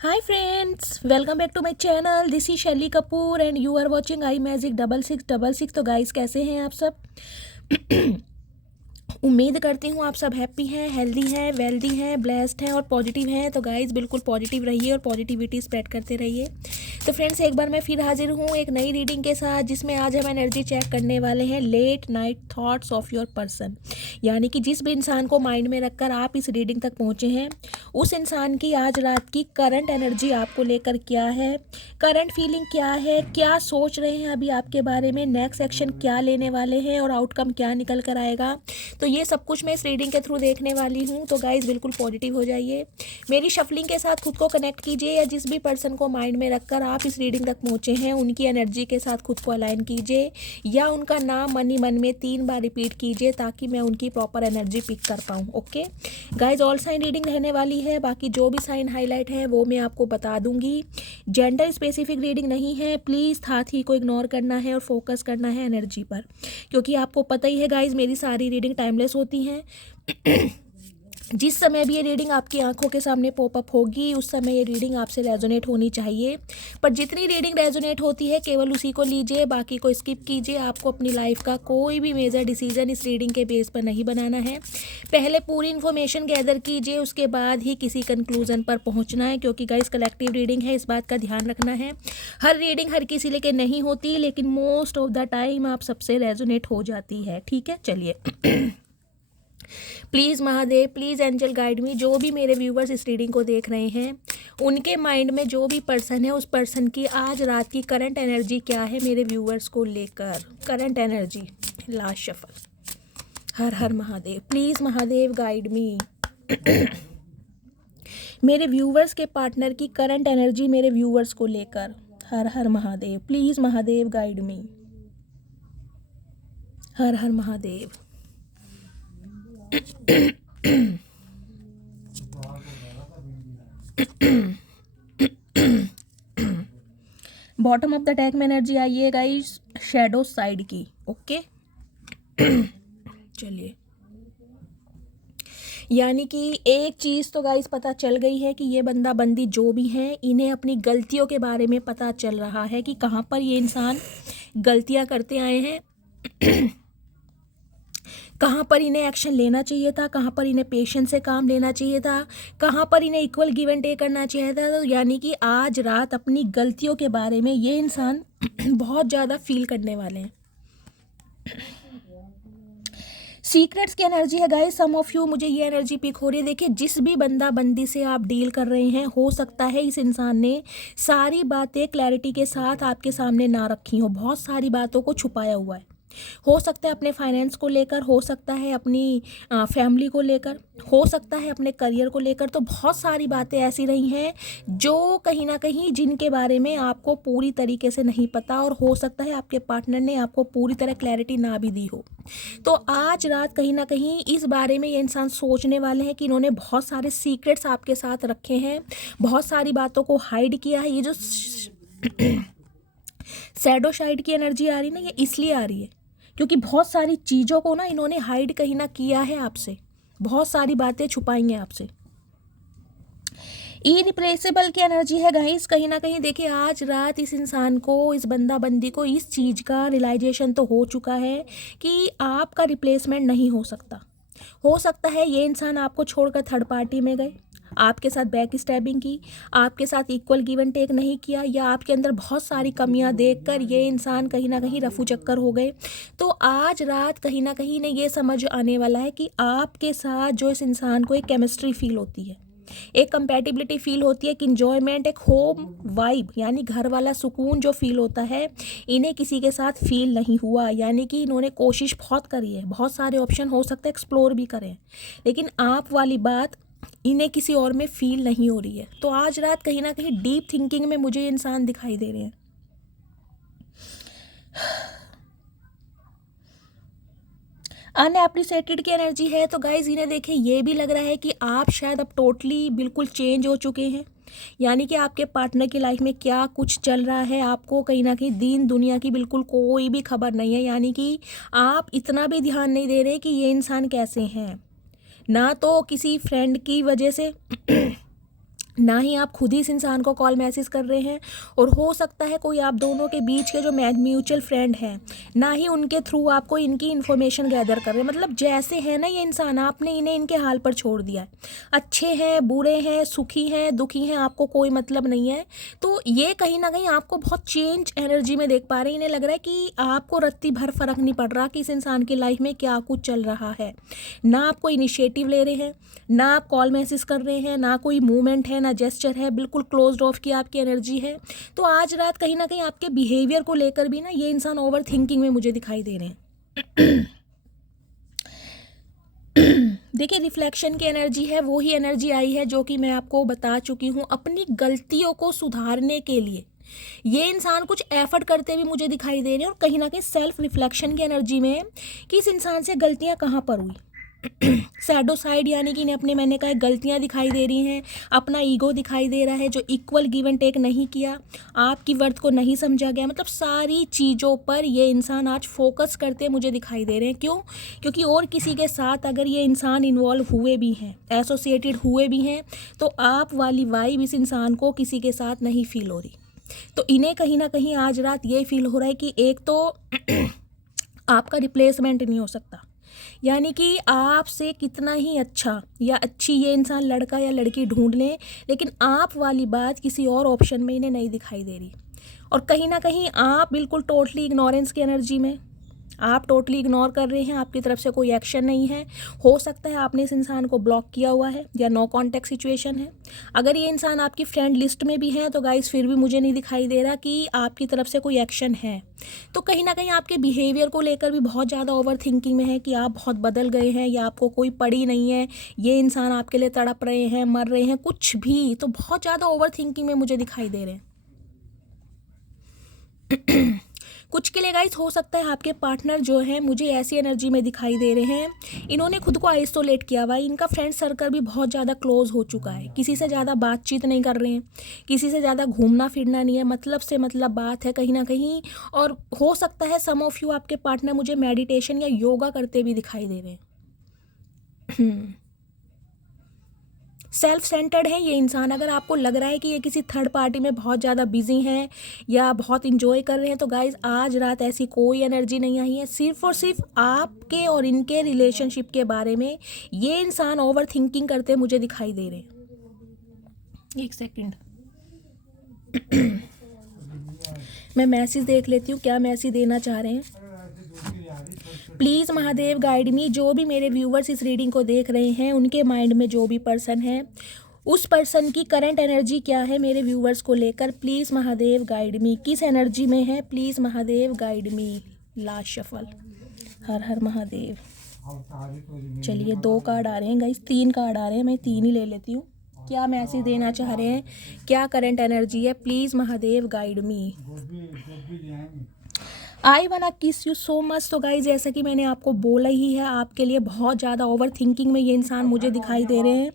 Hi friends, welcome back to my channel. This is Shelly Kapoor and you are watching I magic 6666। तो guys कैसे हैं आप सब? उम्मीद करती हूँ आप सब हैप्पी हैं, हेल्दी हैं, वेल्दी हैं, ब्लेस्ड हैं और पॉजिटिव हैं। तो गाइस बिल्कुल पॉजिटिव रहिए और पॉजिटिविटी स्प्रेड करते रहिए। तो फ्रेंड्स एक बार मैं फिर हाजिर हूँ एक नई रीडिंग के साथ, जिसमें आज हम एनर्जी चेक करने वाले हैं late night thoughts of your person. यानी कि जिस भी इंसान को माइंड में रखकर आप इस रीडिंग तक पहुँचे हैं, उस इंसान की आज रात की करंट एनर्जी आपको लेकर क्या है, करंट फीलिंग क्या है, क्या सोच रहे हैं अभी आपके बारे में, नेक्स्ट एक्शन क्या लेने वाले हैं और आउटकम क्या निकल कर आएगा। तो ये सब कुछ मैं इस रीडिंग के थ्रू देखने वाली हूँ। तो गाइज बिल्कुल पॉजिटिव हो जाइए, मेरी शफलिंग के साथ खुद को कनेक्ट कीजिए, या जिस भी पर्सन को माइंड में रखकर आप इस रीडिंग तक पहुँचे हैं उनकी एनर्जी के साथ खुद को अलाइन कीजिए, या उनका नाम मन ही मन में 3 बार रिपीट कीजिए ताकि मैं उनकी प्रॉपर एनर्जी पिक कर पाऊँ। Okay guys, all sign reading रहने वाली है, बाकी जो भी साइन हाईलाइट है वो मैं आपको बता दूंगी। जेंडर स्पेसिफिक रीडिंग नहीं है, प्लीज़ हाथी को इग्नोर करना है और फोकस करना है एनर्जी पर, क्योंकि आपको पता ही है गाइज मेरी सारी रीडिंग टाइमलेस होती हैं। जिस समय भी ये रीडिंग आपकी आंखों के सामने पॉपअप होगी उस समय ये रीडिंग आपसे रेजोनेट होनी चाहिए, पर जितनी रीडिंग रेजोनेट होती है केवल उसी को लीजिए, बाकी को स्किप कीजिए। आपको अपनी लाइफ का कोई भी मेजर डिसीजन इस रीडिंग के बेस पर नहीं बनाना है। पहले पूरी इन्फॉर्मेशन गैदर कीजिए, उसके बाद ही किसी कंक्लूजन पर पहुंचना है, क्योंकि गाइस कलेक्टिव रीडिंग है, इस बात का ध्यान रखना है। हर रीडिंग हर किसी लेके नहीं होती, लेकिन मोस्ट ऑफ द टाइम आप सबसे रेजोनेट हो जाती है। ठीक है, चलिए। Please Mahadev, please angel guide me. जो भी मेरे व्यूवर्स इस रीडिंग को देख रहे हैं उनके माइंड में जो भी पर्सन है उस पर्सन की आज रात की करंट एनर्जी क्या है मेरे व्यूवर्स को लेकर, current energy. Last shuffle. Har Har Mahadev, please Mahadev guide मी। मेरे व्यूवर्स के पार्टनर की करंट एनर्जी मेरे व्यूवर्स को लेकर। Har Har Mahadev, please Mahadev guide me. Har Har Mahadev. Bottom of the tag में एनर्जी आई है गाइस शैडो साइड की। ओके चलिए, यानी कि एक चीज़ तो गाइस पता चल गई है कि ये बंदा बंदी जो भी हैं इन्हें अपनी गलतियों के बारे में पता चल रहा है कि कहाँ पर ये इंसान गलतियाँ करते आए हैं, कहाँ पर इन्हें एक्शन लेना चाहिए था, कहाँ पर इन्हें पेशेंस से काम लेना चाहिए था, कहाँ पर इन्हें इक्वल गिव एंड टेक करना चाहिए था। तो यानी कि आज रात अपनी गलतियों के बारे में ये इंसान बहुत ज़्यादा फील करने वाले हैं। सीक्रेट्स की एनर्जी है गाइस, सम ऑफ यू, मुझे ये एनर्जी पिक हो रही है। देखिए जिस भी बंदा बंदी से आप डील कर रहे हैं, हो सकता है इस इंसान ने सारी बातें क्लैरिटी के साथ आपके सामने ना रखी हो, बहुत सारी बातों को छुपाया हुआ है। हो सकता है अपने फाइनेंस को लेकर, हो सकता है अपनी फैमिली को लेकर, हो सकता है अपने करियर को लेकर। तो बहुत सारी बातें ऐसी रही हैं जो कहीं ना कहीं जिनके बारे में आपको पूरी तरीके से नहीं पता, और हो सकता है आपके पार्टनर ने आपको पूरी तरह क्लैरिटी ना भी दी हो। तो आज रात कहीं ना कहीं इस बारे में ये इंसान सोचने वाले हैं कि इन्होंने बहुत सारे सीक्रेट्स आपके साथ रखे हैं, बहुत सारी बातों को हाइड किया है। ये जो सैडो साइड की एनर्जी आ रही ना, ये इसलिए आ रही है क्योंकि बहुत सारी चीज़ों को ना इन्होंने हाइड कहीं ना किया है आपसे, बहुत सारी बातें छुपाई हैं आपसे। इरिप्लेसेबल की एनर्जी है गाइस, कहीं ना कहीं देखिए आज रात इस इंसान को, इस बंदा बंदी को इस चीज़ का रियलाइजेशन तो हो चुका है कि आपका रिप्लेसमेंट नहीं हो सकता। हो सकता है ये इंसान आपको छोड़कर थर्ड पार्टी में गए, आपके साथ बैक स्टैबिंग की, आपके साथ इक्वल गिव एंड टेक नहीं किया, या आपके अंदर बहुत सारी कमियां देखकर ये इंसान कहीं ना कहीं रफू चक्कर हो गए। तो आज रात कहीं ना कहीं ने ये समझ आने वाला है कि आपके साथ जो इस इंसान को एक केमिस्ट्री फील होती है, एक कंपैटिबिलिटी फील होती है, एक इन्जॉयमेंट, एक होम वाइब यानी घर वाला सुकून जो फील होता है, इन्हें किसी के साथ फील नहीं हुआ। यानी कि इन्होंने कोशिश बहुत करी है, बहुत सारे ऑप्शन हो सकते हैं एक्सप्लोर भी करें, लेकिन आप वाली बात इन्हें किसी और में फील नहीं हो रही है। तो आज रात कहीं ना कहीं डीप थिंकिंग में मुझे इंसान दिखाई दे रहे हैं। अनएप्रिसिएटेड की एनर्जी है, तो गाइज इन्हें देखें ये भी लग रहा है कि आप शायद अब टोटली बिल्कुल चेंज हो चुके हैं। यानी कि आपके पार्टनर की लाइफ में क्या कुछ चल रहा है आपको कहीं ना कहीं दीन दुनिया की बिल्कुल कोई भी खबर नहीं है। यानी कि आप इतना भी ध्यान नहीं दे रहे कि ये इंसान कैसे हैं, ना तो किसी फ्रेंड की वजह से ना ही आप खुद ही इस इंसान को कॉल मैसेज कर रहे हैं, और हो सकता है कोई आप दोनों के बीच के जो म्यूचुअल फ्रेंड हैं, ना ही उनके थ्रू आपको इनकी इन्फॉर्मेशन गैदर कर रहे हैं। मतलब जैसे है ना ये इंसान, आपने इन्हें इनके हाल पर छोड़ दिया है। अच्छे हैं, बुरे हैं, सुखी हैं, दुखी हैं, आपको कोई मतलब नहीं है। तो ये कहीं ना कहीं आपको बहुत चेंज एनर्जी में देख पा रहे हैं। इन्हें लग रहा है कि आपको रत्ती भर फर्क नहीं पड़ रहा कि इस इंसान की लाइफ में क्या कुछ चल रहा है। ना आप कोई इनिशिएटिव ले रहे हैं, ना आप कॉल मैसेज कर रहे हैं, ना कोई मूवमेंट है, ना जेस्चर है, बिल्कुल क्लोज्ड ऑफ की आपकी एनर्जी है। तो आज रात कहीं ना कहीं आपके बिहेवियर को लेकर भी ना ये इंसान ओवर थिंकिंग में मुझे दिखाई दे रहे हैं। देखिए, रिफ्लेक्शन की एनर्जी है, वो ही एनर्जी आई है जो कि मैं आपको बता चुकी हूँ। अपनी गलतियों को सुधारने के लिए ये इंसान कुछ एफर्ट करते भी मुझे दिखाई दे रहे हैं, और कहीं ना कहीं सेल्फ रिफ्लेक्शन की एनर्जी में कि इस इंसान से गलतियाँ कहाँ पर हुई। सैडो साइड यानी कि इन्हें अपने, मैंने कहा, गलतियां दिखाई दे रही हैं, अपना ईगो दिखाई दे रहा है जो इक्वल गिव एंड टेक नहीं किया, आपकी वर्थ को नहीं समझा गया। मतलब सारी चीज़ों पर ये इंसान आज फोकस करते मुझे दिखाई दे रहे हैं। क्यों? क्योंकि और किसी के साथ अगर ये इंसान इन्वॉल्व हुए भी हैं, एसोसिएटेड हुए भी हैं, तो आप वाली वाइब इस इंसान को किसी के साथ नहीं फील हो रही। तो इन्हें कहीं ना कहीं आज रात ये फील हो रहा है कि एक तो आपका रिप्लेसमेंट नहीं हो सकता, यानी कि आपसे कितना ही अच्छा या अच्छी ये इंसान लड़का या लड़की ढूंढ लें, लेकिन आप वाली बात किसी और ऑप्शन में इन्हें नहीं दिखाई दे रही। और कहीं ना कहीं आप बिल्कुल टोटली इग्नोरेंस की एनर्जी में, आप टोटली इग्नोर कर रहे हैं, आपकी तरफ से कोई एक्शन नहीं है। हो सकता है आपने इस इंसान को ब्लॉक किया हुआ है या नो कांटेक्ट सिचुएशन है। अगर ये इंसान आपकी फ्रेंड लिस्ट में भी है तो गाइस फिर भी मुझे नहीं दिखाई दे रहा कि आपकी तरफ से कोई एक्शन है। तो कहीं ना कहीं आपके बिहेवियर को लेकर भी बहुत ज़्यादा ओवर थिंकिंग में है कि आप बहुत बदल गए हैं या आपको कोई पड़ी नहीं है, ये इंसान आपके लिए तड़प रहे हैं, मर रहे हैं, कुछ भी। तो बहुत ज़्यादा ओवर थिंकिंग में मुझे दिखाई दे रहे हैं। कुछ के लिए गाइस हो सकता है आपके पार्टनर जो है मुझे ऐसी एनर्जी में दिखाई दे रहे हैं, इन्होंने खुद को आइसोलेट किया हुआ है, इनका फ्रेंड सर्कल भी बहुत ज़्यादा क्लोज हो चुका है, किसी से ज़्यादा बातचीत नहीं कर रहे हैं, किसी से ज़्यादा घूमना फिरना नहीं है, मतलब से मतलब बात है कहीं ना कहीं। और हो सकता है सम ऑफ यू, आपके पार्टनर मुझे मेडिटेशन या योगा करते भी दिखाई दे रहे हैं। सेल्फ सेंटर्ड है ये इंसान। अगर आपको लग रहा है कि ये किसी थर्ड पार्टी में बहुत ज़्यादा बिजी हैं या बहुत इंजॉय कर रहे हैं, तो गाइज आज रात ऐसी कोई एनर्जी नहीं आई है। सिर्फ और सिर्फ आपके और इनके रिलेशनशिप के बारे में ये इंसान ओवर थिंकिंग करते मुझे दिखाई दे रहे हैं। एक सेकंड, मैं मैसेज देख लेती हूँ क्या मैसेज देना चाह रहे हैं। प्लीज़ महादेव गाइड मी। जो भी मेरे व्यूवर्स इस रीडिंग को देख रहे हैं, उनके माइंड में जो भी पर्सन है, उस पर्सन की करंट एनर्जी क्या है मेरे व्यूवर्स को लेकर। प्लीज़ महादेव गाइड मी, किस एनर्जी में है, please Mahadev guide me. Last shuffle. Har Har Mahadev. चलिए 2 कार्ड आ रहे हैं गाइस, 3 कार्ड आ रहे हैं, मैं 3 ही ले लेती हूँ। क्या मैसेज देना चाह रहे हैं, क्या करंट एनर्जी है, प्लीज़ महादेव गाइड मी। आई वाना किस यू सो मच। तो गाइज जैसा कि मैंने आपको बोला ही है, आपके लिए बहुत ज़्यादा ओवर थिंकिंग में ये इंसान मुझे दिखाई दे रहे हैं।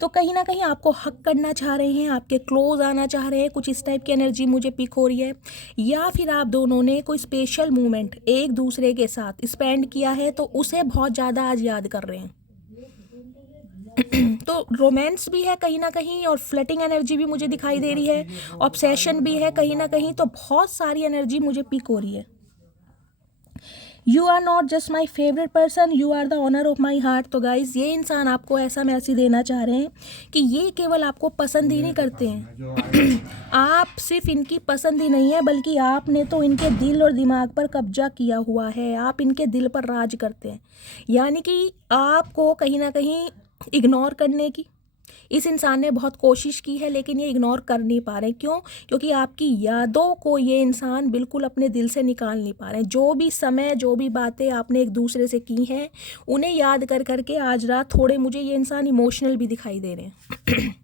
तो कहीं ना कहीं आपको हक करना चाह रहे हैं, आपके क्लोज आना चाह रहे हैं, कुछ इस टाइप की एनर्जी मुझे पिक हो रही है। या फिर आप दोनों ने कोई स्पेशल मोमेंट एक दूसरे के साथ स्पेंड किया है, तो उसे बहुत ज़्यादा आज याद कर रहे हैं। तो रोमांस भी है कहीं ना कहीं, और फ्लर्टिंग एनर्जी भी मुझे दिखाई दे रही है, ऑब्सेशन भी है कहीं ना कहीं। तो बहुत सारी एनर्जी मुझे पिक हो रही है। You are not just my favourite person, you are the honour of my heart. तो गाइज ये इंसान आपको ऐसा मैसेज देना चाह रहे हैं कि ये केवल आपको पसंद ही नहीं करते हैं, आप सिर्फ इनकी पसंद ही नहीं है, बल्कि आपने तो इनके दिल और दिमाग पर कब्जा किया हुआ है, आप इनके दिल पर राज करते हैं। यानी कि आपको कहीं ना कहीं इग्नोर करने की इस इंसान ने बहुत कोशिश की है, लेकिन ये इग्नोर कर नहीं पा रहे। क्यों? क्योंकि आपकी यादों को ये इंसान बिल्कुल अपने दिल से निकाल नहीं पा रहे। जो भी समय, जो भी बातें आपने एक दूसरे से की हैं, उन्हें याद कर करके आज रात थोड़े मुझे ये इंसान इमोशनल भी दिखाई दे रहे हैं।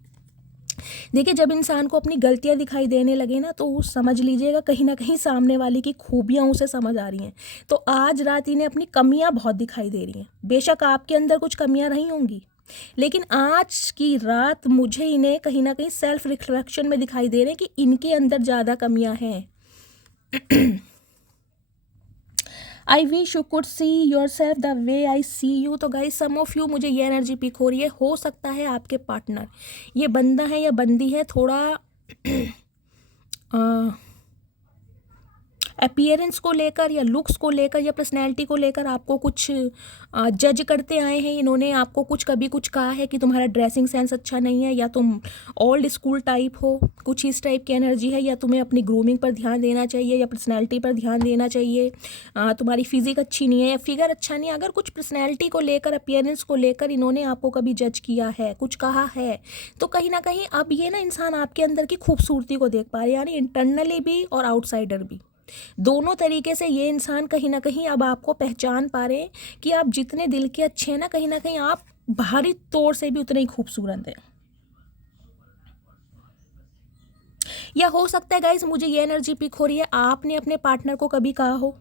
देखिए, जब इंसान को अपनी गलतियां दिखाई देने लगे ना, तो समझ लीजिएगा कहीं ना कहीं सामने वाले की खूबियां उसे समझ आ रही हैं। तो आज रात इन्हें अपनी कमियां बहुत दिखाई दे रही हैं। बेशक आपके अंदर कुछ कमियां रही होंगी, लेकिन आज की रात मुझे इन्हें कहीं ना कहीं सेल्फ रिफ्लेक्शन में दिखाई दे रहे हैं कि इनके अंदर ज़्यादा कमियां हैं। I wish you could see yourself the way I see you. तो गाइज सम ऑफ यू, मुझे ये एनर्जी पिक हो रही है, हो सकता है आपके पार्टनर, ये बंदा है या बंदी है, थोड़ा अपीयरेंस को लेकर या लुक्स को लेकर या पर्सनैलिटी को लेकर आपको कुछ जज करते आए हैं। इन्होंने आपको कुछ कभी कुछ कहा है कि तुम्हारा ड्रेसिंग सेंस अच्छा नहीं है, या तुम ओल्ड स्कूल टाइप हो, कुछ इस टाइप की एनर्जी है, या तुम्हें अपनी ग्रूमिंग पर ध्यान देना चाहिए या पर्सनैलिटी पर ध्यान देना चाहिए, तुम्हारी फिजिक अच्छी नहीं है या फिगर अच्छा नहीं है। अगर कुछ पर्सनैलिटी को लेकर, अपीयरेंस को लेकर इन्होंने आपको कभी जज किया है, कुछ कहा है, तो कहीं ना कहीं अब ये ना इंसान आपके अंदर की खूबसूरती को देख पा रहे हैं, यानी इंटरनली भी और आउटसाइडर भी, दोनों तरीके से ये इंसान कहीं ना कहीं अब आपको पहचान पा रहे हैं कि आप जितने दिल के अच्छे हैं ना कहीं आप बाहरी तौर से भी उतने ही खूबसूरत हैं। या हो सकता है गाइस, मुझे ये एनर्जी पिक हो रही है, आपने अपने पार्टनर को कभी कहा हो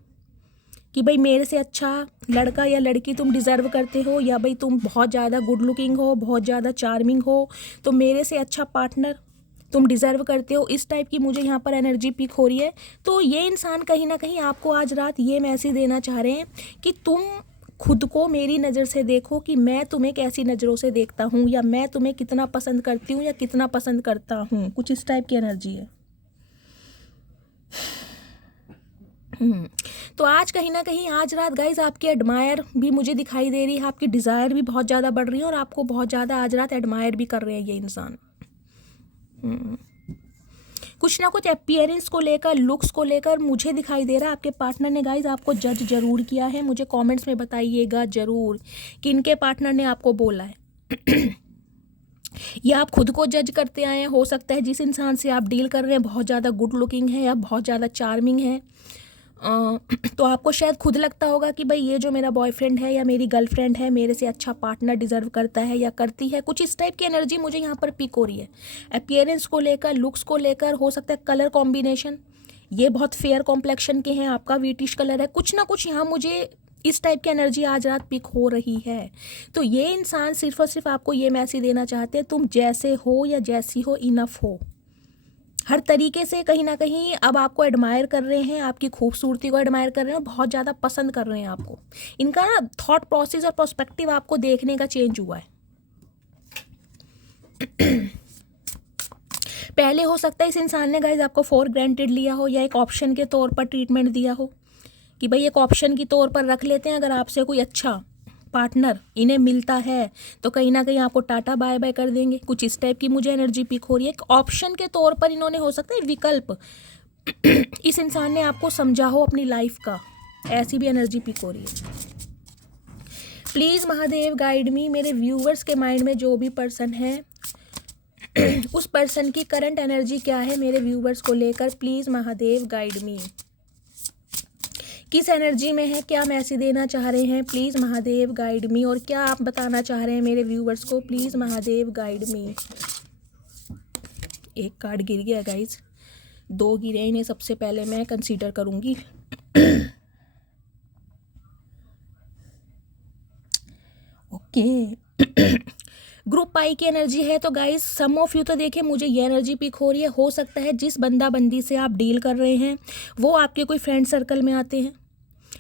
कि भाई मेरे से अच्छा लड़का या लड़की तुम डिज़र्व करते हो, या भाई तुम बहुत ज़्यादा गुड लुकिंग हो, बहुत ज़्यादा चार्मिंग हो, तो मेरे से अच्छा पार्टनर तुम डिज़र्व करते हो। इस टाइप की मुझे यहाँ पर एनर्जी पिक हो रही है। तो ये इंसान कहीं ना कहीं आपको आज रात ये मैसेज देना चाह रहे हैं कि तुम खुद को मेरी नज़र से देखो कि मैं तुम्हें कैसी नज़रों से देखता हूँ, या मैं तुम्हें कितना पसंद करती हूँ या कितना पसंद करता हूँ, कुछ इस टाइप की एनर्जी है। तो आज कहीं ना कहीं आज रात गाइज आपकी एडमायर भी मुझे दिखाई दे रही है, आपकी डिज़ायर भी बहुत ज़्यादा बढ़ रही है और आपको बहुत ज़्यादा आज रात एडमायर भी कर रहे हैं ये इंसान। कुछ ना कुछ अपीयरेंस को लेकर, लुक्स को लेकर मुझे दिखाई दे रहा है आपके पार्टनर ने गाइज आपको जज जरूर किया है। मुझे कमेंट्स में बताइएगा ज़रूर कि इनके पार्टनर ने आपको बोला है या आप खुद को जज करते आए हैं। हो सकता है जिस इंसान से आप डील कर रहे हैं बहुत ज़्यादा गुड लुकिंग है या बहुत ज़्यादा चार्मिंग है, तो आपको शायद खुद लगता होगा कि भाई ये जो मेरा बॉयफ्रेंड है या मेरी गर्लफ्रेंड है मेरे से अच्छा पार्टनर डिज़र्व करता है या करती है। कुछ इस टाइप की एनर्जी मुझे यहाँ पर पिक हो रही है, अपीयरेंस को लेकर, लुक्स को लेकर। हो सकता है कलर कॉम्बिनेशन, ये बहुत फेयर कॉम्प्लेक्शन के हैं, आपका व्हीटिश कलर है, कुछ ना कुछ यहाँ मुझे इस टाइप की एनर्जी आज रात पिक हो रही है। तो ये इंसान सिर्फ और सिर्फ आपको ये मैसेज देना चाहते हैं, तुम जैसे हो या जैसी हो इनफ हो। हर तरीके से कहीं ना कहीं अब आपको एडमायर कर रहे हैं, आपकी खूबसूरती को एडमायर कर रहे हैं और बहुत ज़्यादा पसंद कर रहे हैं आपको। इनका ना थॉट प्रोसेस और पर्सपेक्टिव आपको देखने का चेंज हुआ है। पहले हो सकता है इस इंसान ने गाइज आपको फॉर ग्रांटेड लिया हो या एक ऑप्शन के तौर पर ट्रीटमेंट दिया हो कि भाई एक ऑप्शन के तौर पर रख लेते हैं, अगर आपसे कोई अच्छा पार्टनर इन्हें मिलता है तो कहीं ना कहीं आपको टाटा बाय बाय कर देंगे। कुछ इस टाइप की मुझे एनर्जी पिक हो रही है। एक ऑप्शन के तौर पर इन्होंने, हो सकता है विकल्प इस इंसान ने आपको समझा हो अपनी लाइफ का, ऐसी भी एनर्जी पिक हो रही है। प्लीज़ महादेव गाइड मी, मेरे व्यूवर्स के माइंड में जो भी पर्सन है उस पर्सन की करंट एनर्जी क्या है मेरे व्यूवर्स को लेकर, प्लीज़ महादेव गाइड मी। किस एनर्जी में है, क्या मैसेज देना चाह रहे हैं, प्लीज़ महादेव गाइड मी। और क्या आप बताना चाह रहे हैं मेरे व्यूवर्स को, प्लीज़ महादेव गाइड मी। एक कार्ड गिर गया गाइज, 2 गिरे, इन्हें सबसे पहले मैं कंसीडर करूँगी। ओके ग्रुप पाई की एनर्जी है। तो गाइज सम ऑफ यू, तो देखिए मुझे ये एनर्जी पिक हो रही है, हो सकता है जिस बंदा बंदी से आप डील कर रहे हैं वो आपके कोई फ्रेंड सर्कल में आते हैं,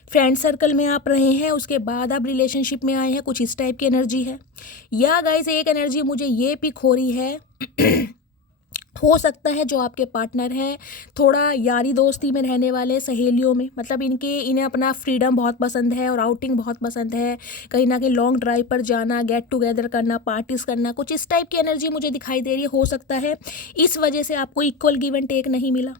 फ्रेंड सर्कल में आप रहे हैं, उसके बाद आप रिलेशनशिप में आए हैं, कुछ इस टाइप की एनर्जी है। या गाइज एक एनर्जी मुझे ये पिक हो रही है हो सकता है जो आपके पार्टनर हैं थोड़ा यारी दोस्ती में रहने वाले, सहेलियों में, मतलब इन्हें अपना फ्रीडम बहुत पसंद है और आउटिंग बहुत पसंद है, कहीं ना कहीं लॉन्ग ड्राइव पर जाना, गेट टुगेदर करना, पार्टीज करना, कुछ इस टाइप की एनर्जी मुझे दिखाई दे रही है। हो सकता है इस वजह से आपको इक्वल गिव एंड टेक नहीं मिला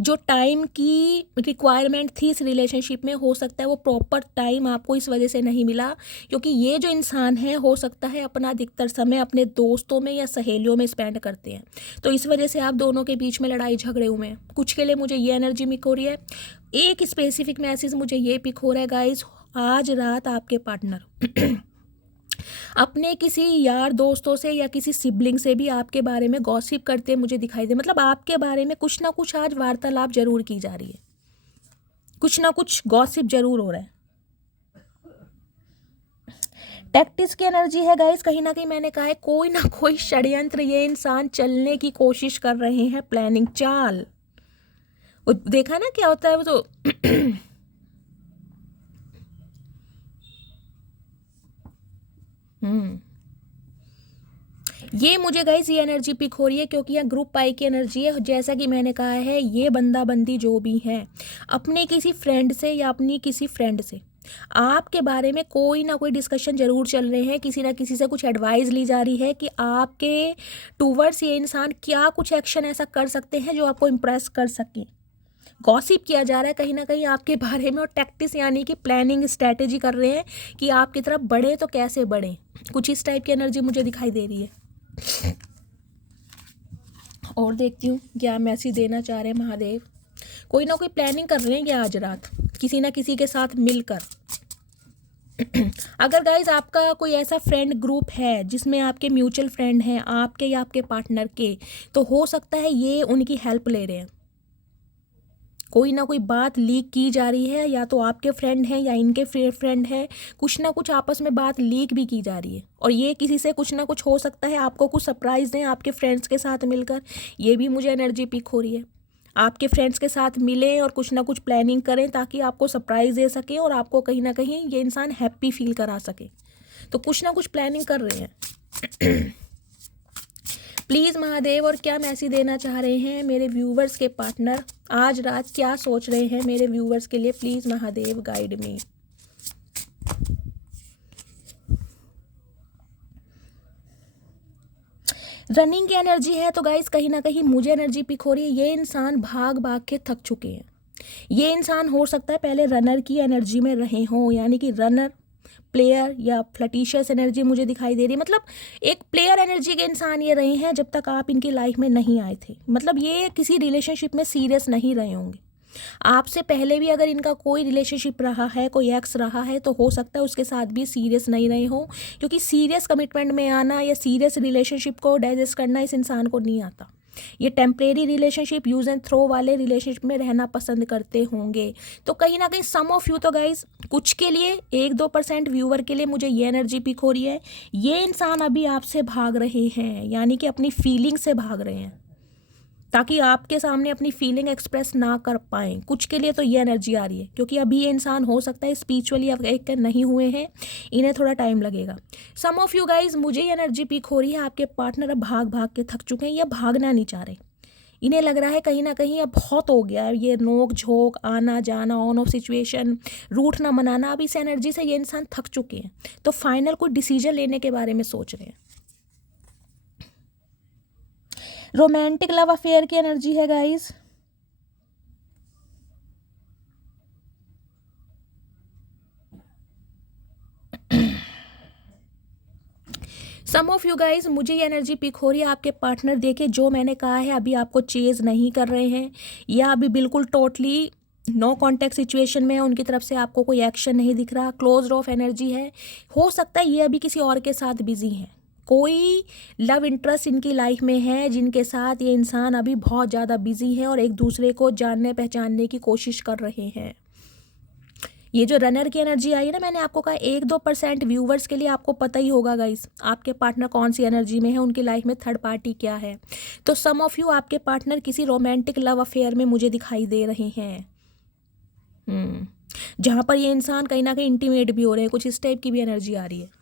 जो टाइम की रिक्वायरमेंट थी इस रिलेशनशिप में, हो सकता है वो प्रॉपर टाइम आपको इस वजह से नहीं मिला, क्योंकि ये जो इंसान है हो सकता है अपना अधिकतर समय अपने दोस्तों में या सहेलियों में स्पेंड करते हैं, तो इस वजह से आप दोनों के बीच में लड़ाई झगड़े हुए हैं। कुछ के लिए मुझे ये एनर्जी पिक हो रही है। एक स्पेसिफिक मैसेज मुझे ये पिक हो रहा है गाइज, आज रात आपके पार्टनर अपने किसी यार दोस्तों से या किसी सिबलिंग से भी आपके बारे में गॉसिप करते मुझे दिखाई दे, मतलब आपके बारे में कुछ ना कुछ आज वार्तालाप जरूर की जा रही है, कुछ ना कुछ गॉसिप जरूर हो रहा है। टैक्टिस की एनर्जी है गाइस, कहीं ना कहीं मैंने कहा है कोई ना कोई षड्यंत्र ये इंसान चलने की कोशिश कर रहे हैं, प्लानिंग, चाल। वो देखा ना क्या होता है वो तो हम्म ये मुझे गाइस ये एनर्जी पिक हो रही है क्योंकि यह ग्रुप पाई की एनर्जी है। जैसा कि मैंने कहा है, ये बंदा बंदी जो भी है, अपने किसी फ्रेंड से या अपनी किसी फ्रेंड से आपके बारे में कोई ना कोई डिस्कशन जरूर चल रहे हैं। किसी ना किसी से कुछ एडवाइस ली जा रही है कि आपके टूवर्ड्स ये इंसान क्या कुछ एक्शन ऐसा कर सकते हैं जो आपको इम्प्रेस कर सकें। गॉसिप किया जा रहा है कहीं ना कहीं आपके बारे में, और टैक्टिस यानी कि प्लानिंग स्ट्रैटेजी कर रहे हैं कि आपकी तरफ बढ़े तो कैसे बढ़े। कुछ इस टाइप की एनर्जी मुझे दिखाई दे रही है। और देखती हूँ क्या मैसेज देना चाह रहे हैं महादेव। कोई ना कोई प्लानिंग कर रहे हैं क्या आज रात, किसी ना किसी के साथ मिलकर। अगर गाइज आपका कोई ऐसा फ्रेंड ग्रुप है जिसमें आपके म्यूचुअल फ्रेंड हैं, आपके या आपके पार्टनर के, तो हो सकता है ये उनकी हेल्प ले रहे हैं। कोई ना कोई बात लीक की जा रही है, या तो आपके फ्रेंड हैं या इनके फ्रेंड है, कुछ ना कुछ आपस में बात लीक भी की जा रही है। और ये किसी से कुछ ना कुछ हो सकता है, आपको कुछ सरप्राइज़ दें आपके फ्रेंड्स के साथ मिलकर। ये भी मुझे एनर्जी पिक हो रही है। आपके फ्रेंड्स के साथ मिलें और कुछ ना कुछ प्लानिंग करें ताकि आपको सरप्राइज़ दे सकें और आपको कहीं ना कहीं ये इंसान हैप्पी फील करा सके। तो कुछ ना कुछ प्लानिंग कर रहे हैं। प्लीज़ महादेव, और क्या मैसेज देना चाह रहे हैं मेरे व्यूवर्स के पार्टनर, आज रात क्या सोच रहे हैं मेरे व्यूवर्स के लिए। Please Mahadev guide me. Running की एनर्जी है तो गाइस कहीं ना कहीं मुझे एनर्जी पिक हो रही है। ये इंसान भाग भाग के थक चुके हैं। ये इंसान हो सकता है पहले रनर की एनर्जी में रहे हों, यानी कि रनर प्लेयर या फ्लटिशियस एनर्जी मुझे दिखाई दे रही है। मतलब एक प्लेयर एनर्जी के इंसान ये रहे हैं जब तक आप इनकी लाइफ में नहीं आए थे। मतलब ये किसी रिलेशनशिप में सीरियस नहीं रहे होंगे। आपसे पहले भी अगर इनका कोई रिलेशनशिप रहा है, कोई एक्स रहा है, तो हो सकता है उसके साथ भी सीरियस नहीं रहे हो, क्योंकि सीरियस कमिटमेंट में आना या सीरियस रिलेशनशिप को डाइजेस्ट करना इस इंसान को नहीं आता। ये temporary relationship, use and throw वाले रिलेशनशिप में रहना पसंद करते होंगे। तो कहीं ना कहीं सम ऑफ यू, तो गाइज कुछ के लिए 1-2% व्यूवर के लिए मुझे ये एनर्जी पिक हो रही है। ये इंसान अभी आपसे भाग रहे हैं, यानी कि अपनी फीलिंग से भाग रहे हैं ताकि आपके सामने अपनी फीलिंग एक्सप्रेस ना कर पाएँ। कुछ के लिए तो ये एनर्जी आ रही है, क्योंकि अभी ये इंसान हो सकता है स्पिरिचुअली अवेकन नहीं हुए हैं, इन्हें थोड़ा टाइम लगेगा। सम ऑफ यू गाइज, मुझे ये एनर्जी पिक हो रही है आपके पार्टनर अब भाग भाग के थक चुके हैं, या भागना नहीं चाह रहे। इन्हें लग रहा है कहीं ना कहीं अब बहुत हो गया है, ये नोक झोंक, आना जाना, ऑन ऑफ सिचुएशन, रूठना मनाना। अब इस एनर्जी से ये इंसान थक चुके हैं, तो फाइनल कोई डिसीजन लेने के बारे में सोच रहे हैं। रोमांटिक लव अफेयर की एनर्जी है guys. Some of you guys, मुझे ये एनर्जी पिक हो रही है आपके पार्टनर देखे, जो मैंने कहा है अभी आपको चेज नहीं कर रहे हैं, या अभी बिल्कुल टोटली नो कॉन्टैक्ट सिचुएशन में है, उनकी तरफ से आपको कोई एक्शन नहीं दिख रहा, क्लोज ऑफ एनर्जी है। हो सकता है ये अभी किसी और के साथ बिजी हैं, कोई लव इंटरेस्ट इनकी लाइफ में है जिनके साथ ये इंसान अभी बहुत ज़्यादा बिजी है और एक दूसरे को जानने पहचानने की कोशिश कर रहे हैं। ये जो रनर की एनर्जी आई है ना, मैंने आपको कहा 1-2% व्यूवर्स के लिए आपको पता ही होगा गाइस आपके पार्टनर कौन सी एनर्जी में है, उनकी लाइफ में थर्ड पार्टी क्या है। तो सम ऑफ यू, आपके पार्टनर किसी रोमांटिक लव अफेयर में मुझे दिखाई दे रहे हैं, जहाँ पर ये इंसान कहीं ना कहीं इंटीमेट भी हो रहे हैं। कुछ इस टाइप की भी एनर्जी आ रही है।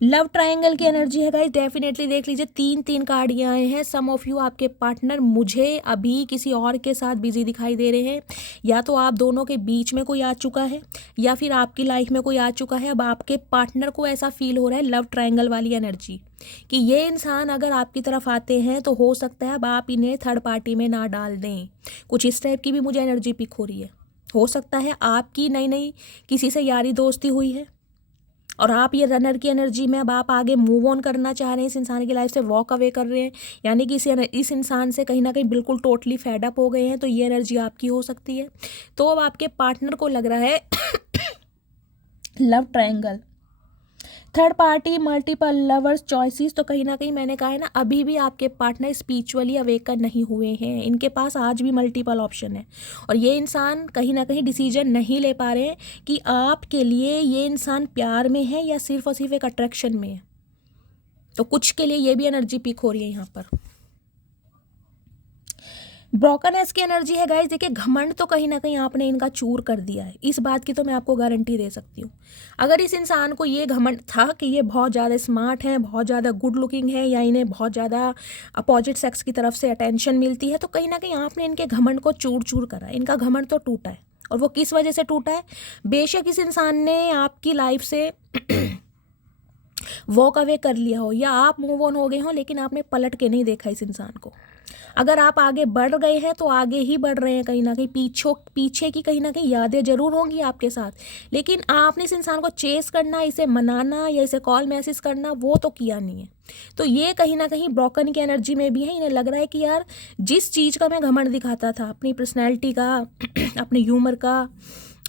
लव ट्रायंगल की एनर्जी है गाइस, डेफिनेटली देख लीजिए 3 कार्ड ये आए हैं। सम ऑफ यू, आपके पार्टनर मुझे अभी किसी और के साथ बिजी दिखाई दे रहे हैं, या तो आप दोनों के बीच में कोई आ चुका है, या फिर आपकी लाइफ में कोई आ चुका है। अब आपके पार्टनर को ऐसा फील हो रहा है, लव ट्रायंगल वाली एनर्जी, कि ये इंसान अगर आपकी तरफ आते हैं तो हो सकता है अब आप इन्हें थर्ड पार्टी में ना डाल दें। कुछ इस टाइप की भी मुझे एनर्जी पिक हो रही है। हो सकता है आपकी नई नई किसी से यारी दोस्ती हुई है और आप ये रनर की एनर्जी में अब आप आगे मूव ऑन करना चाह रहे हैं, इस इंसान की लाइफ से वॉक अवे कर रहे हैं, यानी कि इस इंसान से कहीं ना कहीं बिल्कुल टोटली फेड अप हो गए हैं। तो ये एनर्जी आपकी हो सकती है। तो अब आपके पार्टनर को लग रहा है love triangle, third party, multiple lovers, choices. तो कहीं ना कहीं मैंने कहा है ना, अभी भी आपके पार्टनर स्पिरिचुअली अवेकन नहीं हुए हैं, इनके पास आज भी मल्टीपल ऑप्शन है, और ये इंसान कहीं ना कहीं डिसीजन नहीं ले पा रहे हैं कि आपके लिए ये इंसान प्यार में है या सिर्फ और सिर्फ एक अट्रैक्शन में है। तो कुछ के लिए ये भी एनर्जी पिक हो रही है यहाँ पर। ब्रोकननेस की एनर्जी है गाइस। देखिए घमंड तो कहीं ना कहीं आपने इनका चूर कर दिया है, इस बात की तो मैं आपको गारंटी दे सकती हूँ। अगर इस इंसान को ये घमंड था कि ये बहुत ज़्यादा स्मार्ट है, बहुत ज़्यादा गुड लुकिंग है, या इन्हें बहुत ज़्यादा अपोजिट सेक्स की तरफ से अटेंशन मिलती है, तो कहीं ना कहीं आपने इनके घमंड को चूर चूर करा। इनका घमंड तो टूटा है, और वो किस वजह से टूटा है? बेशक इस इंसान ने आपकी लाइफ से वॉक अवे कर लिया हो या आप मूव ऑन हो गए हो, लेकिन आपने पलट के नहीं देखा इस इंसान को। अगर आप आगे बढ़ गए हैं तो आगे ही बढ़ रहे हैं, कहीं ना कहीं पीछे की कहीं ना कहीं यादें जरूर होंगी आपके साथ, लेकिन आपने इस इंसान को चेस करना, इसे मनाना या इसे कॉल मैसेज करना वो तो किया नहीं है। तो ये कहीं ना कहीं ब्रोकन की एनर्जी में भी है। इन्हें लग रहा है कि यार जिस चीज़ का मैं घमंड दिखाता था, अपनी पर्सनैलिटी का, अपने ह्यूमर का,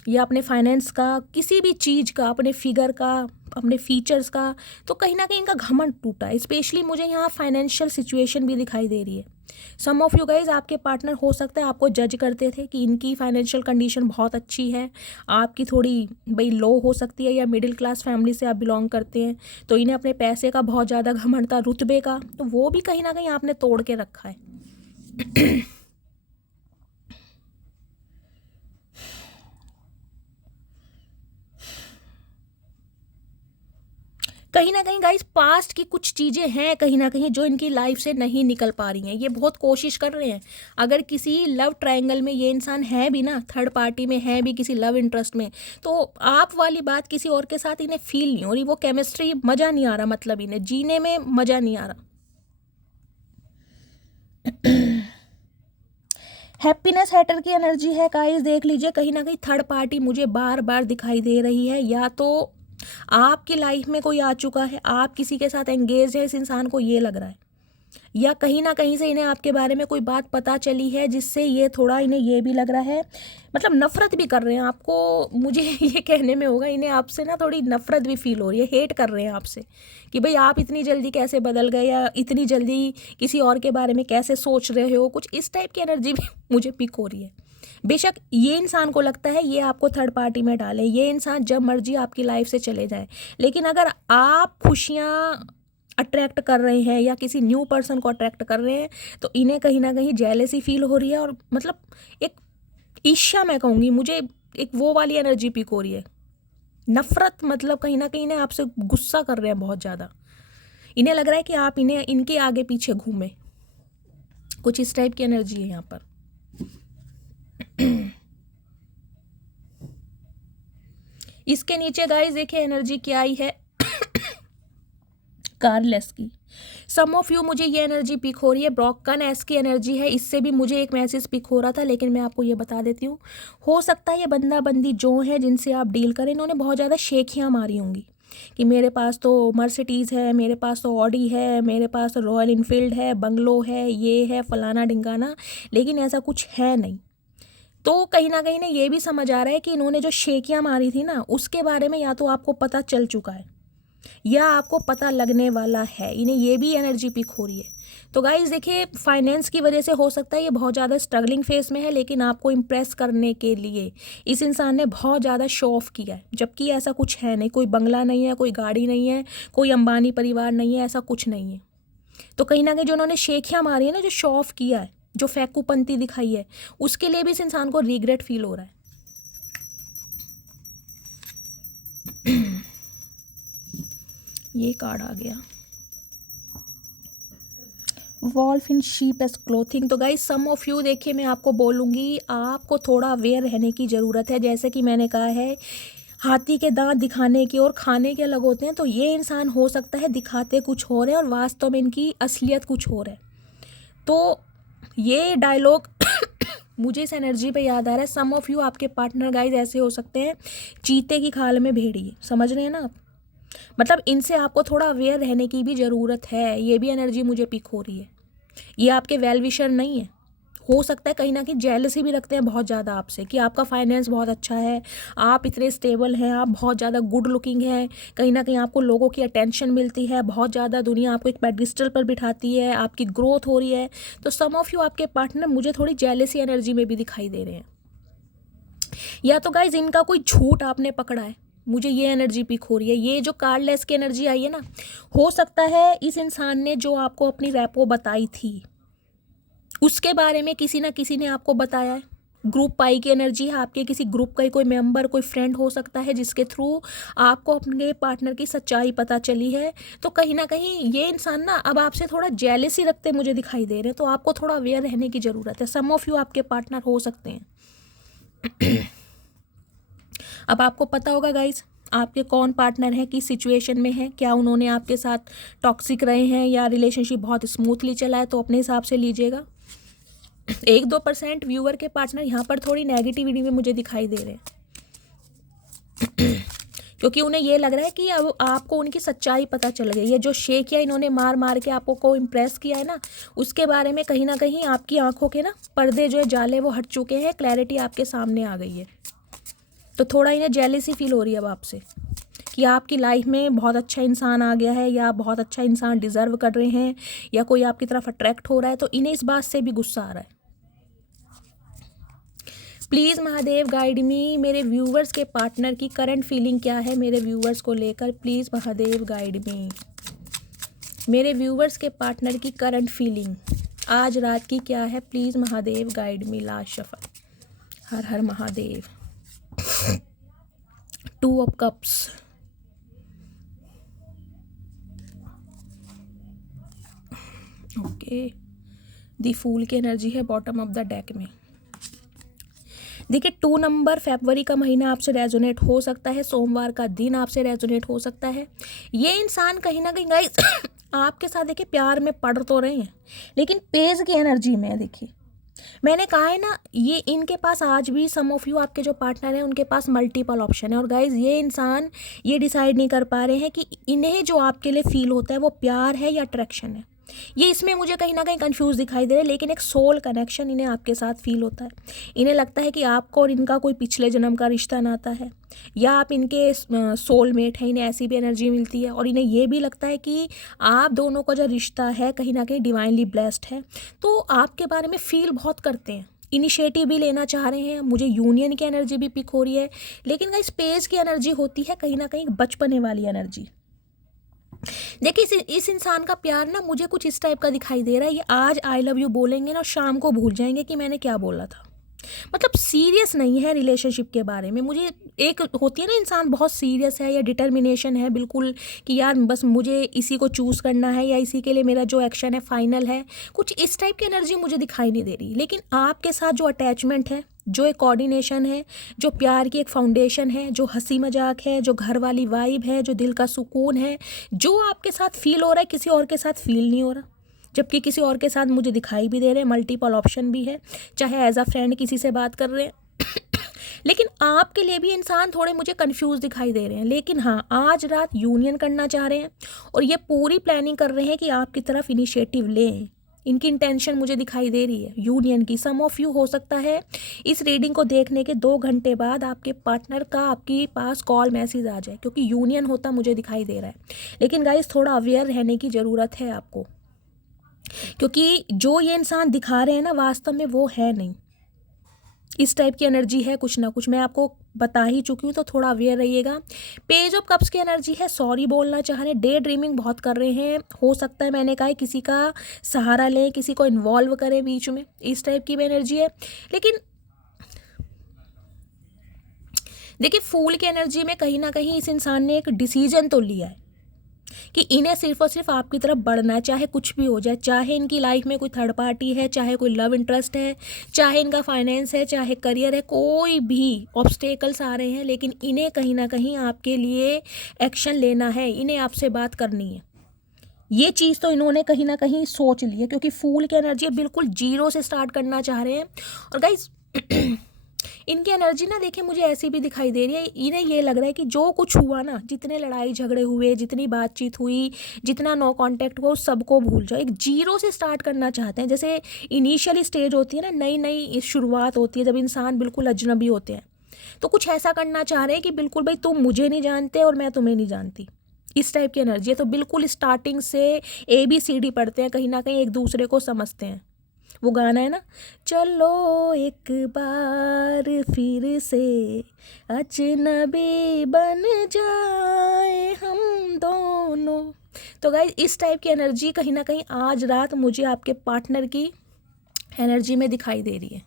या अपने फाइनेंस का, किसी भी चीज़ का, अपने फिगर का, अपने फीचर्स का, तो कहीं ना कहीं इनका घमंड टूटा है। स्पेशली मुझे यहाँ फाइनेंशियल सिचुएशन भी दिखाई दे रही है। सम ऑफ यू गाइज, आपके पार्टनर हो सकता है आपको जज करते थे कि इनकी फाइनेंशियल कंडीशन बहुत अच्छी है, आपकी थोड़ी भाई लो हो सकती है, या मिडिल क्लास फैमिली से आप बिलोंग करते हैं, तो इन्हें अपने पैसे का बहुत ज़्यादा घमंड था, रुतबे का, तो वो भी कहीं ना कहीं आपने तोड़ के रखा है। कहीं ना कहीं गाइस पास्ट की कुछ चीज़ें हैं कहीं ना कहीं जो इनकी लाइफ से नहीं निकल पा रही हैं। ये बहुत कोशिश कर रहे हैं। अगर किसी लव ट्रायंगल में ये इंसान है भी ना, थर्ड पार्टी में है भी, किसी लव इंटरेस्ट में, तो आप वाली बात किसी और के साथ इन्हें फील नहीं हो रही, वो केमिस्ट्री मज़ा नहीं आ रहा, मतलब इन्हें जीने में मज़ा नहीं आ रहा। हैप्पीनेस हैटर की एनर्जी है गाइस। देख लीजिए कहीं ना कहीं थर्ड पार्टी मुझे बार बार दिखाई दे रही है। या तो आपकी लाइफ में कोई आ चुका है, आप किसी के साथ एंगेज है, इस इंसान को ये लग रहा है, या कहीं ना कहीं से इन्हें आपके बारे में कोई बात पता चली है जिससे ये थोड़ा इन्हें ये भी लग रहा है, मतलब नफरत भी कर रहे हैं आपको। मुझे ये कहने में होगा इन्हें आपसे ना थोड़ी नफरत भी फील हो रही है, हेट कर रहे हैं आपसे कि भाई आप इतनी जल्दी कैसे बदल गए, या इतनी जल्दी किसी और के बारे में कैसे सोच रहे हो, कुछ इस टाइप की एनर्जी भी मुझे पिक हो रही है। बेशक ये इंसान को लगता है ये आपको थर्ड पार्टी में डाले, ये इंसान जब मर्जी आपकी लाइफ से चले जाए, लेकिन अगर आप खुशियाँ अट्रैक्ट कर रहे हैं या किसी न्यू पर्सन को अट्रैक्ट कर रहे हैं, तो इन्हें कहीं ना कहीं जेलसी फील हो रही है, और मतलब एक ईर्ष्या मैं कहूँगी, मुझे एक वो वाली एनर्जी पिक हो रही है, नफरत, मतलब कहीं ना कहीं इन्हें आपसे गुस्सा कर रहे हैं बहुत ज़्यादा। इन्हें लग रहा है कि आप इन्हें इनके आगे पीछे घूमें, कुछ इस टाइप की एनर्जी है यहाँ पर। इसके नीचे गाइस देखिए एनर्जी क्या आई है, कारलेस की। सम ऑफ यू मुझे ये एनर्जी पिक हो रही है, ब्रोकन एस की एनर्जी है। इससे भी मुझे एक मैसेज पिक हो रहा था, लेकिन मैं आपको ये बता देती हूँ, हो सकता है ये बंदा बंदी जो है जिनसे आप डील करें, इन्होंने बहुत ज़्यादा शेखियाँ मारी होंगी कि मेरे पास तो मर्सिडीज़ है, मेरे पास तो ऑडी है, मेरे पास तो रॉयल इनफील्ड है, बंगलो है, ये है फलाना ढिंगाना, लेकिन ऐसा कुछ है नहीं। तो कहीं ना कहीं ने ये भी समझ आ रहा है कि इन्होंने जो शेखियाँ मारी थी ना, उसके बारे में या तो आपको पता चल चुका है या आपको पता लगने वाला है। इन्हें ये भी एनर्जी पिक हो रही है। तो गाइस देखिए फाइनेंस की वजह से हो सकता है ये बहुत ज़्यादा स्ट्रगलिंग फेस में है, लेकिन आपको इम्प्रेस करने के लिए इस इंसान ने बहुत ज़्यादा शो ऑफ किया है, जबकि ऐसा कुछ है नहीं। कोई बंगला नहीं है, कोई गाड़ी नहीं है, कोई अंबानी परिवार नहीं है, ऐसा कुछ नहीं है। तो कहीं ना कहीं जो उन्होंने शेखियाँ मारी है ना, जो शो ऑफ किया है, जो फैकूपंती दिखाई है, उसके लिए भी इस इंसान को रिग्रेट फील हो रहा है। ये कार्ड आ गया, wolf in sheep S clothing. तो गाइस सम ऑफ यू देखिए मैं आपको बोलूँगी, आपको थोड़ा अवेयर रहने की ज़रूरत है। जैसे कि मैंने कहा है हाथी के दांत दिखाने के और खाने के अलग होते हैं, तो ये इंसान हो सकता है दिखाते कुछ हो रहे हैं और वास्तव में इनकी असलियत कुछ हो रहा है। तो ये डायलॉग मुझे इस एनर्जी पे याद आ रहा है। सम ऑफ यू आपके पार्टनर गाइज ऐसे हो सकते हैं चीते की खाल में भेड़िए, समझ रहे हैं ना आप, मतलब इनसे आपको थोड़ा अवेयर रहने की भी ज़रूरत है। ये भी एनर्जी मुझे पिक हो रही है। ये आपके वेल विशर नहीं है, हो सकता है कहीं ना कहीं जेलसी भी रखते हैं बहुत ज़्यादा आपसे कि आपका फाइनेंस बहुत अच्छा है, आप इतने स्टेबल हैं, आप बहुत ज़्यादा गुड लुकिंग हैं, कहीं ना कहीं आपको लोगों की अटेंशन मिलती है, बहुत ज़्यादा दुनिया आपको एक पेडिस्टल पर बिठाती है, आपकी ग्रोथ हो रही है। तो सम ऑफ यू आपके पार्टनर मुझे थोड़ी जेलसी एनर्जी में भी दिखाई दे रहे हैं, या तो गाइज इनका कोई झूठ आपने पकड़ा है, मुझे ये एनर्जी पिक हो रही है। ये जो कार्डलेस की एनर्जी आई है ना, हो सकता है इस इंसान ने जो आपको अपनी रैपो बताई थी उसके बारे में किसी ना किसी ने आपको बताया है। ग्रुप पाई की एनर्जी है, आपके किसी ग्रुप का ही कोई मेंबर, कोई फ्रेंड हो सकता है जिसके थ्रू आपको अपने पार्टनर की सच्चाई पता चली है। तो कहीं ना कहीं ये इंसान ना अब आपसे थोड़ा जेलसी रखते मुझे दिखाई दे रहे हैं, तो आपको थोड़ा अवेयर रहने की ज़रूरत है। सम ऑफ यू आपके पार्टनर हो सकते हैं। अब आपको पता होगा गाइज आपके कौन पार्टनर है, किस सिचुएशन में है, क्या उन्होंने आपके साथ टॉक्सिक रहे हैं या रिलेशनशिप बहुत स्मूथली चला है, तो अपने हिसाब से लीजिएगा। 1-2% व्यूअर के पार्टनर यहाँ पर थोड़ी नेगेटिविटी में मुझे दिखाई दे रहे हैं, क्योंकि उन्हें ये लग रहा है कि अब आपको उनकी सच्चाई पता चल गई है। जो शेक किया इन्होंने मार मार के आपको को इम्प्रेस किया है ना, उसके बारे में कहीं ना कहीं आपकी आंखों के ना पर्दे जो है जाले वो हट चुके हैं, क्लैरिटी आपके सामने आ गई है। तो थोड़ा इन्हें जेलसी फील हो रही है अब आपसे कि आपकी लाइफ में बहुत अच्छा इंसान आ गया है, या बहुत अच्छा इंसान डिज़र्व कर रहे हैं, या कोई आपकी तरफ अट्रैक्ट हो रहा है। तो इन्हें इस बात से भी गुस्सा आ रहा है। प्लीज़ महादेव गाइड मी, मेरे व्यूवर्स के पार्टनर की करंट फीलिंग क्या है मेरे व्यूवर्स को लेकर। प्लीज़ महादेव गाइड मी, मेरे व्यूवर्स के पार्टनर की करंट फीलिंग आज रात की क्या है। Please Mahadev guide me. Last shuffle, Har Har Mahadev. 2 of cups, okay. The fool की एनर्जी है बॉटम ऑफ द डेक में। देखिए 2 नंबर फरवरी का महीना आपसे रेजोनेट हो सकता है, सोमवार का दिन आपसे रेजोनेट हो सकता है। ये इंसान कहीं ना कहीं गाइस आपके साथ देखिए प्यार में पड़ तो रहे हैं, लेकिन पेज की एनर्जी में है। देखिए मैंने कहा है ना, ये इनके पास आज भी सम ऑफ यू आपके जो पार्टनर हैं उनके पास मल्टीपल ऑप्शन है। और गाइज ये इंसान ये डिसाइड नहीं कर पा रहे हैं कि इन्हें जो आपके लिए फील होता है वो प्यार है या अट्रैक्शन है। ये इसमें मुझे कहीं ना कहीं कंफ्यूज दिखाई दे रहा है, लेकिन एक सोल कनेक्शन इन्हें आपके साथ फील होता है। इन्हें लगता है कि आपको और इनका कोई पिछले जन्म का रिश्ता नाता है, या आप इनके सोलमेट हैं, इन्हें ऐसी भी एनर्जी मिलती है। और इन्हें ये भी लगता है कि आप दोनों का जो रिश्ता है कहीं ना कहीं डिवाइनली ब्लेस्ड है। तो आपके बारे में फील बहुत करते हैं, इनिशिएटिव भी लेना चाह रहे हैं। मुझे यूनियन की एनर्जी भी पिक हो रही है, लेकिन गाइस पेज की एनर्जी होती है कहीं ना कहीं बचपने वाली एनर्जी। देखिए इस इंसान का प्यार ना मुझे कुछ इस टाइप का दिखाई दे रहा है। ये आज आई लव यू बोलेंगे ना और शाम को भूल जाएंगे कि मैंने क्या बोला था। मतलब सीरियस नहीं है रिलेशनशिप के बारे में। मुझे एक होती है ना इंसान बहुत सीरियस है या डिटर्मिनेशन है बिल्कुल कि यार बस मुझे इसी को चूज़ करना है या इसी के लिए मेरा जो एक्शन है फाइनल है, कुछ इस टाइप की एनर्जी मुझे दिखाई नहीं दे रही। लेकिन आपके साथ जो अटैचमेंट है, जो एक कोऑर्डिनेशन है, जो प्यार की एक फाउंडेशन है, जो हंसी मजाक है, जो घर वाली वाइब है, जो दिल का सुकून है, जो आपके साथ फील हो रहा है किसी और के साथ फील नहीं हो रहा। जबकि किसी और के साथ मुझे दिखाई भी दे रहे हैं, मल्टीपल ऑप्शन भी है, चाहे एज अ फ्रेंड किसी से बात कर रहे हैं। लेकिन आपके लिए भी इंसान थोड़े मुझे कंफ्यूज दिखाई दे रहे हैं। लेकिन हाँ, आज रात यूनियन करना चाह रहे हैं और ये पूरी प्लानिंग कर रहे हैं कि आपकी तरफ इनिशिएटिव लें। इनकी इंटेंशन मुझे दिखाई दे रही है यूनियन की। सम ऑफ यू हो सकता है इस रीडिंग को देखने के 2 घंटे बाद आपके पार्टनर का आपके पास कॉल मैसेज आ जाए, क्योंकि यूनियन होता मुझे दिखाई दे रहा है। लेकिन गाइस थोड़ा अवेयर रहने की ज़रूरत है आपको, क्योंकि जो ये इंसान दिखा रहे हैं ना वास्तव में वो है नहीं। इस टाइप की एनर्जी है कुछ ना कुछ, मैं आपको बता ही चुकी हूँ, तो थोड़ा अवेयर रहिएगा। पेज ऑफ कप्स की एनर्जी है सॉरी बोलना चाह रहे हैं, डे ड्रीमिंग बहुत कर रहे हैं। हो सकता है मैंने कहा है किसी का सहारा लें, किसी को इन्वॉल्व करें बीच में, इस टाइप की भी एनर्जी है। लेकिन देखिए फूल की एनर्जी में कहीं ना कहीं इस इंसान ने एक डिसीजन तो लिया है कि इन्हें सिर्फ और सिर्फ आपकी तरफ बढ़ना है, चाहे कुछ भी हो जाए। चाहे इनकी लाइफ में कोई थर्ड पार्टी है, चाहे कोई लव इंटरेस्ट है, चाहे इनका फाइनेंस है, चाहे करियर है, कोई भी ऑब्स्टेकल्स आ रहे हैं, लेकिन इन्हें कहीं ना कहीं आपके लिए एक्शन लेना है, इन्हें आपसे बात करनी है। ये चीज़ तो इन्होंने कहीं ना कहीं सोच ली है, क्योंकि फूल की एनर्जी बिल्कुल जीरो से स्टार्ट करना चाह रहे हैं। और गाइस इनकी एनर्जी ना देखिए मुझे ऐसी भी दिखाई दे रही है, इन्हें ये लग रहा है कि जो कुछ हुआ ना, जितने लड़ाई झगड़े हुए, जितनी बातचीत हुई, जितना नो कांटेक्ट हुआ, उस सबको भूल जाओ। एक जीरो से स्टार्ट करना चाहते हैं। जैसे इनिशियली स्टेज होती है ना, नई नई शुरुआत होती है जब इंसान बिल्कुल अजनबी होते हैं, तो कुछ ऐसा करना चाह रहे हैं कि बिल्कुल भाई तुम मुझे नहीं जानते और मैं तुम्हें नहीं जानती, इस टाइप की एनर्जी है। तो बिल्कुल स्टार्टिंग से ABCD पढ़ते हैं, कहीं ना कहीं एक दूसरे को समझते हैं। वो गाना है ना, चलो एक बार फिर से अजनबी बन जाए हम दोनों। तो गाइस इस टाइप की एनर्जी कहीं ना कहीं आज रात मुझे आपके पार्टनर की एनर्जी में दिखाई दे रही है।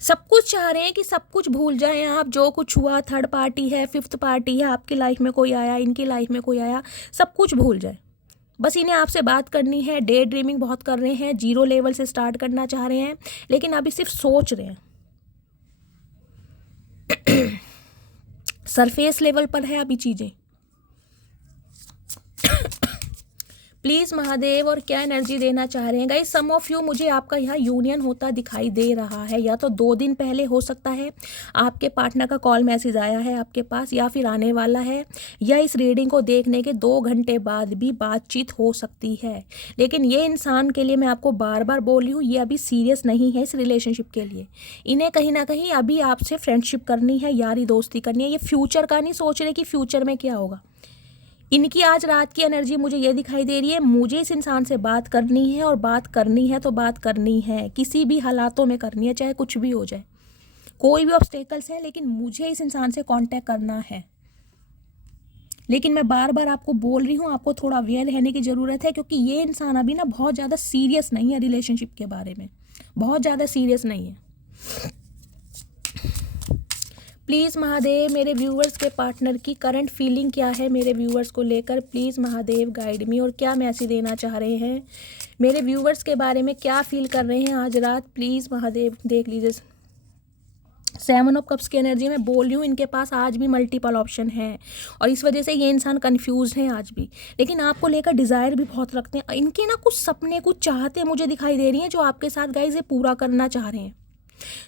सब कुछ चाह रहे हैं कि सब कुछ भूल जाएं आप, जो कुछ हुआ, थर्ड पार्टी है, फिफ्थ पार्टी है, आपकी लाइफ में कोई आया, इनकी लाइफ में कोई आया, सब कुछ भूल जाए। बस इन्हें आपसे बात करनी है। डे ड्रीमिंग बहुत कर रहे हैं, जीरो लेवल से स्टार्ट करना चाह रहे हैं, लेकिन अभी सिर्फ सोच रहे हैं। सरफेस लेवल पर है अभी चीज़ें। प्लीज़ महादेव, और क्या एनर्जी देना चाह रहे हैं गाइस? सम ऑफ यू, मुझे आपका यहाँ यूनियन होता दिखाई दे रहा है। या तो 2 दिन पहले हो सकता है आपके पार्टनर का कॉल मैसेज आया है आपके पास, या फिर आने वाला है, या इस रीडिंग को देखने के 2 घंटे बाद भी बातचीत हो सकती है। लेकिन ये इंसान के लिए मैं आपको बार बार बोल रही हूँ, ये अभी सीरियस नहीं है इस रिलेशनशिप के लिए। इन्हें कहीं ना कहीं अभी आपसे फ्रेंडशिप करनी है, यारी दोस्ती करनी है। ये फ्यूचर का नहीं सोच रहे कि फ्यूचर में क्या होगा। इनकी आज रात की एनर्जी मुझे ये दिखाई दे रही है, मुझे इस इंसान से बात करनी है, और बात करनी है तो बात करनी है, किसी भी हालातों में करनी है, चाहे कुछ भी हो जाए, कोई भी ऑब्स्टेकल्स है, लेकिन मुझे इस इंसान से कांटेक्ट करना है। लेकिन मैं बार बार आपको बोल रही हूँ, आपको थोड़ा अवेयर रहने की ज़रूरत है, क्योंकि ये इंसान अभी ना बहुत ज़्यादा सीरियस नहीं है रिलेशनशिप के बारे में, बहुत ज़्यादा सीरियस नहीं है। प्लीज़ महादेव, मेरे व्यूवर्स के पार्टनर की करंट फीलिंग क्या है मेरे व्यूवर्स को लेकर? प्लीज़ महादेव गाइड मी, और क्या मैसेज देना चाह रहे हैं मेरे व्यूवर्स के बारे में, क्या फील कर रहे हैं आज रात? प्लीज़ महादेव देख लीजिए। 7 ऑफ कप्स की एनर्जी में बोल रही हूँ, इनके पास आज भी मल्टीपल ऑप्शन है, और इस वजह से ये इंसान कंफ्यूज है आज भी, लेकिन आपको लेकर डिज़ायर भी बहुत रखते हैं। इनके ना कुछ सपने, कुछ चाहते मुझे दिखाई दे रही हैं, जो आपके साथ गाइस ये पूरा करना चाह रहे हैं।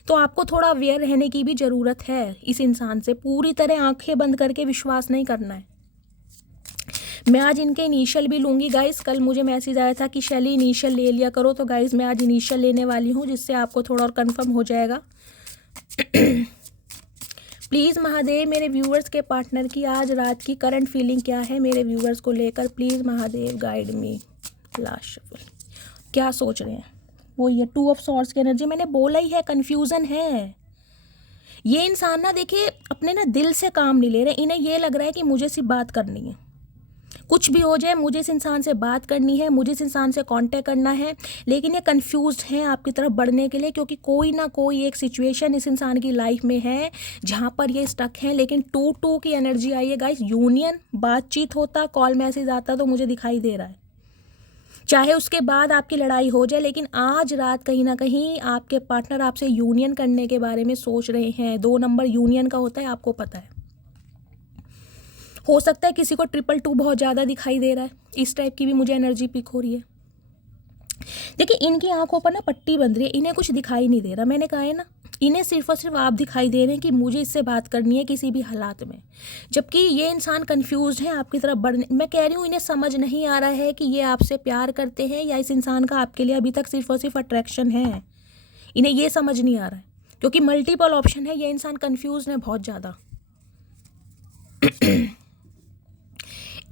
तो आपको थोड़ा अवेयर रहने की भी ज़रूरत है इस इंसान से। पूरी तरह आंखें बंद करके विश्वास नहीं करना है। मैं आज इनके इनिशियल भी लूँगी गाइस। कल मुझे मैसेज आया था कि शैली इनिशियल ले लिया करो, तो गाइस मैं आज इनिशियल लेने वाली हूँ, जिससे आपको थोड़ा और कंफर्म हो जाएगा। प्लीज़ महादेव, मेरे व्यूवर्स के पार्टनर की आज रात की करंट फीलिंग क्या है मेरे व्यूवर्स को लेकर? Please Mahadev guide me. Last shuffle, क्या सोच रहे हैं वो? ये 2 ऑफ सॉर्ड्स की एनर्जी, मैंने बोला ही है, कन्फ्यूज़न है। ये इंसान ना देखिए अपने ना दिल से काम नहीं ले रहे। इन्हें ये लग रहा है कि मुझे सिर्फ बात करनी है, कुछ भी हो जाए मुझे इस इंसान से बात करनी है, मुझे इस इंसान से कांटेक्ट करना है। लेकिन ये कंफ्यूज्ड हैं आपकी तरफ बढ़ने के लिए, क्योंकि कोई ना कोई एक सिचुएशन इस इंसान की लाइफ में है जहाँ पर ये स्टक हैं। लेकिन 2 की एनर्जी आई है गाइस। यूनियन, बातचीत होता, कॉल मैसेज आता तो मुझे दिखाई दे रहा है, चाहे उसके बाद आपकी लड़ाई हो जाए, लेकिन आज रात कहीं ना कहीं आपके पार्टनर आपसे यूनियन करने के बारे में सोच रहे हैं। 2 नंबर यूनियन का होता है, आपको पता है। हो सकता है किसी को 222 बहुत ज़्यादा दिखाई दे रहा है, इस टाइप की भी मुझे एनर्जी पिक हो रही है। देखिए इनकी आंखों पर ना पट्टी बंध रही है, इन्हें कुछ दिखाई नहीं दे रहा। मैंने कहा है ना, इन्हें सिर्फ और सिर्फ आप दिखाई दे रहे हैं कि मुझे इससे बात करनी है किसी भी हालात में, जबकि ये इंसान कंफ्यूज है आपकी तरफ बढ़ने। मैं कह रही हूँ इन्हें समझ नहीं आ रहा है कि ये आपसे प्यार करते हैं, या इस इंसान का आपके लिए अभी तक सिर्फ और सिर्फ अट्रैक्शन है। इन्हें ये समझ नहीं आ रहा है, क्योंकि मल्टीपल ऑप्शन है। ये इंसान कंफ्यूज है बहुत ज़्यादा।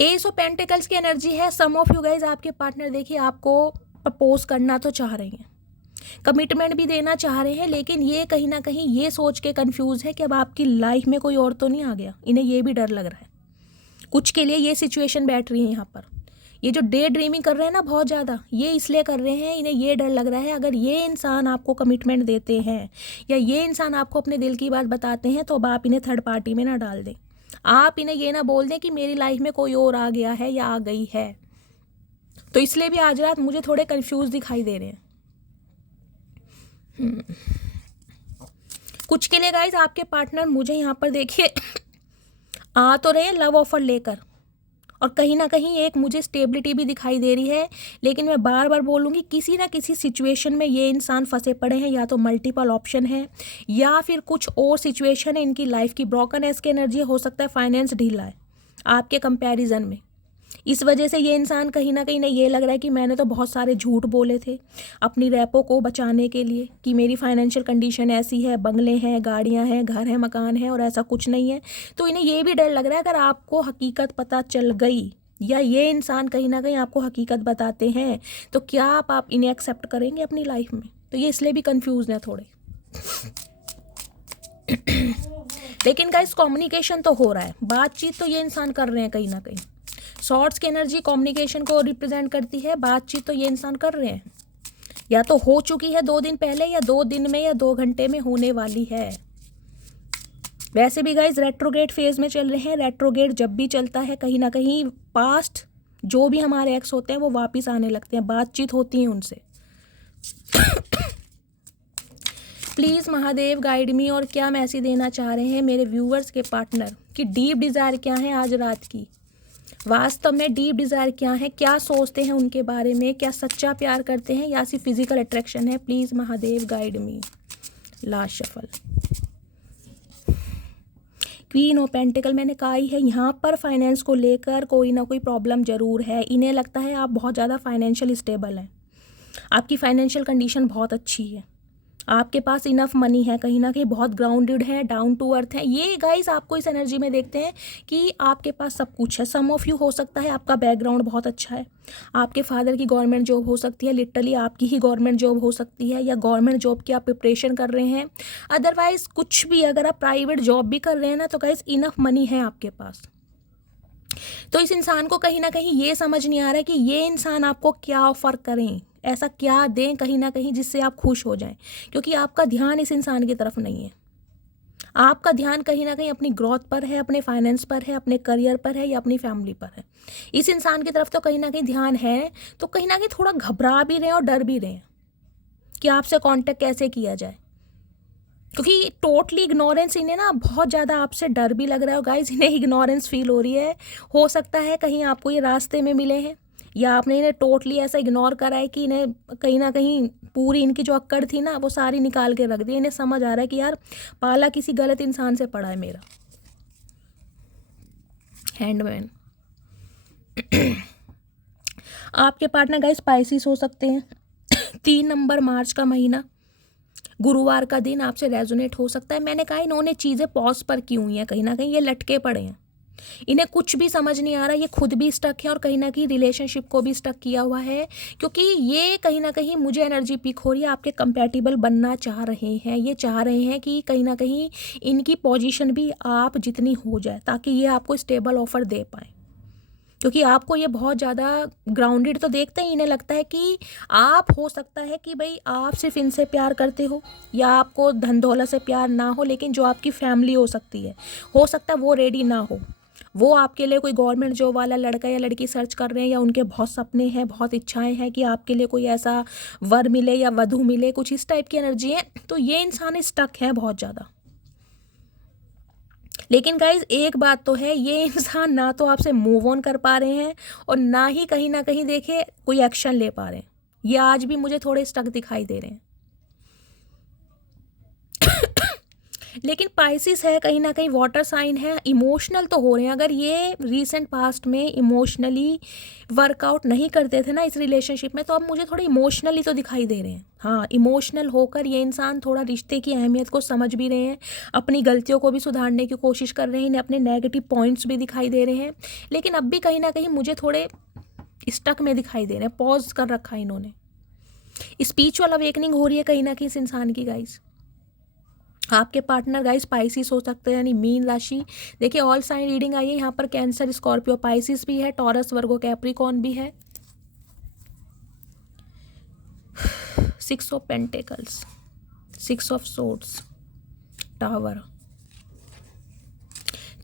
एस ऑफ पेंटिकल्स की एनर्जी है। सम ऑफ यू गाइज, आपके पार्टनर देखिए आपको प्रपोज करना तो चाह रहे हैं, कमिटमेंट भी देना चाह रहे हैं, लेकिन ये कहीं ना कहीं ये सोच के कंफ्यूज है कि अब आपकी लाइफ में कोई और तो नहीं आ गया। इन्हें ये भी डर लग रहा है, कुछ के लिए ये सिचुएशन बैठ रही है यहाँ पर। ये जो डे ड्रीमिंग कर रहे हैं ना बहुत ज़्यादा, ये इसलिए कर रहे हैं, इन्हें ये डर लग रहा है अगर ये इंसान आपको कमिटमेंट देते हैं, या ये इंसान आपको अपने दिल की बात बताते हैं, तो अब आप इन्हें थर्ड पार्टी में ना डाल दें। आप इन्हें ये ना बोल दें कि मेरी लाइफ में कोई और आ गया है या आ गई है। तो इसलिए भी आज रात मुझे थोड़े कंफ्यूज दिखाई दे रहे हैं। कुछ के लिए गाइज आपके पार्टनर मुझे यहाँ पर देखिए आ तो रहे हैं लव ऑफर लेकर, और कहीं ना कहीं एक मुझे स्टेबिलिटी भी दिखाई दे रही है। लेकिन मैं बार बार बोलूँगी, किसी ना किसी सिचुएशन में ये इंसान फंसे पड़े हैं, या तो मल्टीपल ऑप्शन है, या फिर कुछ और सिचुएशन है इनकी लाइफ की। ब्रोकननेस की एनर्जी हो सकता है, फाइनेंस ढीला है आपके कंपैरिजन में। इस वजह से ये इंसान कहीं ना कहीं ये लग रहा है कि मैंने तो बहुत सारे झूठ बोले थे अपनी रैपो को बचाने के लिए, कि मेरी फाइनेंशियल कंडीशन ऐसी है, बंगले हैं, गाड़ियां हैं, घर है, मकान है, और ऐसा कुछ नहीं है। तो इन्हें ये भी डर लग रहा है अगर आपको हकीकत पता चल गई, या ये इंसान कहीं ना कहीं आपको हकीकत बताते हैं, तो क्या आप इन्हें एक्सेप्ट करेंगे अपनी लाइफ में? तो ये इसलिए भी कंफ्यूज है थोड़े। लेकिन गाइस कम्युनिकेशन तो हो रहा है, बातचीत तो ये इंसान कर रहे हैं कहीं ना कहीं। सॉर्ड्स की एनर्जी कम्युनिकेशन को रिप्रेजेंट करती है, बातचीत तो ये इंसान कर रहे हैं। या तो हो चुकी है 2 दिन पहले, या 2 दिन में, या 2 घंटे में होने वाली है। वैसे भी गाइज रेट्रोगेट फेज में चल रहे हैं। रेट्रोगेट जब भी चलता है कहीं ना कहीं पास्ट जो भी हमारे एक्स होते हैं वो वापस आने लगते हैं, बातचीत होती है उनसे। प्लीज़ महादेव गाइड मी, और क्या मैसेज देना चाह रहे हैं मेरे व्यूअर्स के पार्टनर कि डीप डिज़ायर क्या है आज रात की, वास्तव में डीप डिज़ायर क्या है, क्या सोचते हैं उनके बारे में, क्या सच्चा प्यार करते हैं या सिर्फ फिजिकल अट्रैक्शन है। Please Mahadev guide me. Last shuffle, queen of pentacle मैंने कहा ही है, यहाँ पर फाइनेंस को लेकर कोई ना कोई प्रॉब्लम ज़रूर है। इन्हें लगता है आप बहुत ज़्यादा फाइनेंशियल स्टेबल हैं, आपकी फाइनेंशियल कंडीशन बहुत अच्छी है, आपके पास इनफ मनी है, कहीं ना कहीं बहुत ग्राउंडेड है, डाउन टू अर्थ है। ये गाइस आपको इस एनर्जी में देखते हैं कि आपके पास सब कुछ है। सम ऑफ यू हो सकता है आपका बैकग्राउंड बहुत अच्छा है, आपके फादर की गवर्नमेंट जॉब हो सकती है, लिटरली आपकी ही गवर्नमेंट जॉब हो सकती है, या गवर्नमेंट जॉब की आप प्रिपरेशन कर रहे हैं। अदरवाइज कुछ भी, अगर आप प्राइवेट जॉब भी कर रहे हैं ना, तो गाइस इनफ मनी है आपके पास। तो इस इंसान को कहीं ना कहीं ये समझ नहीं आ रहा है कि ये इंसान आपको क्या ऑफर करें, ऐसा क्या दें कहीं ना कहीं जिससे आप खुश हो जाएं, क्योंकि आपका ध्यान इस इंसान की तरफ नहीं है। आपका ध्यान कहीं ना कहीं अपनी ग्रोथ पर है, अपने फाइनेंस पर है, अपने करियर पर है, या अपनी फैमिली पर है। इस इंसान की तरफ तो कहीं ना कहीं ध्यान है, तो कहीं ना कहीं थोड़ा घबरा भी रहे हैं और डर भी रहे हैं कि आपसे कांटेक्ट कैसे किया जाए, क्योंकि टोटली इग्नोरेंस इन्हें ना बहुत ज़्यादा आपसे डर भी लग रहा है। गाइज इन्हें इग्नोरेंस फील हो रही है। हो सकता है कहीं आपको ये रास्ते में मिले हैं, या आपने इन्हें टोटली ऐसा इग्नोर करा है कि इन्हें कहीं ना कहीं पूरी इनकी जो अक्कड़ थी ना वो सारी निकाल के रख दी। इन्हें समझ आ रहा है कि यार पाला किसी गलत इंसान से पड़ा है मेरा। हैंडमैन आपके पार्टनर गाइस स्पाइसिस हो सकते हैं। 3 नंबर मार्च का महीना, गुरुवार का दिन आपसे रेजोनेट हो सकता है। मैंने कहा इन्होंने चीज़ें पॉज पर की हुई हैं, कहीं ना कहीं ये लटके पड़े हैं, इन्हें कुछ भी समझ नहीं आ रहा, ये खुद भी स्टक है और कहीं ना कहीं रिलेशनशिप को भी स्टक किया हुआ है, क्योंकि ये कहीं ना कहीं मुझे एनर्जी पिक हो रही है आपके कंपैटिबल बनना चाह रहे हैं। ये चाह रहे हैं कि कहीं ना कहीं इनकी पोजीशन भी आप जितनी हो जाए, ताकि ये आपको स्टेबल ऑफर दे पाए, क्योंकि आपको ये बहुत ज़्यादा ग्राउंडेड तो देखते ही इन्हें लगता है कि आप, हो सकता है कि भाई आप सिर्फ इनसे प्यार करते हो, या आपको धन दौलत से प्यार ना हो, लेकिन जो आपकी फैमिली हो सकती है, हो सकता है वो रेडी ना हो, वो आपके लिए कोई गवर्नमेंट जॉब वाला लड़का या लड़की सर्च कर रहे हैं, या उनके बहुत सपने हैं, बहुत इच्छाएं हैं कि आपके लिए कोई ऐसा वर मिले या वधू मिले, कुछ इस टाइप की एनर्जी है। तो ये इंसान स्टक है बहुत ज़्यादा। लेकिन गाइज एक बात तो है, ये इंसान ना तो आपसे मूव ऑन कर पा रहे हैं और ना ही कहीं ना कहीं देखे कोई एक्शन ले पा रहे हैं। ये आज भी मुझे थोड़े स्टक दिखाई दे रहे हैं। लेकिन पाइसिस है, कहीं ना कहीं वाटर साइन है, इमोशनल तो हो रहे हैं। अगर ये रीसेंट पास्ट में इमोशनली वर्कआउट नहीं करते थे ना इस रिलेशनशिप में, तो अब मुझे थोड़े इमोशनली तो दिखाई दे रहे हैं। हाँ, इमोशनल होकर ये इंसान थोड़ा रिश्ते की अहमियत को समझ भी रहे हैं, अपनी गलतियों को भी सुधारने की कोशिश कर रहे हैं, इन्हें अपने नेगेटिव पॉइंट्स भी दिखाई दे रहे हैं, लेकिन अब भी कहीं ना कहीं मुझे थोड़े स्टक में दिखाई दे रहे हैं, पॉज कर रखा है इन्होंने। स्पिरिचुअल अवेकनिंग हो रही है कहीं ना कहीं इस इंसान की। गाइस आपके पार्टनर गाइस स्पाइसिस हो सकते हैं, यानी मीन राशि। देखिए ऑल साइन रीडिंग आई है यहाँ पर, कैंसर, स्कॉर्पियो, पाइसिस भी है, टॉरस, वर्गो, कैप्रिकॉर्न भी है। 6 of pentacles, 6 of swords, tower.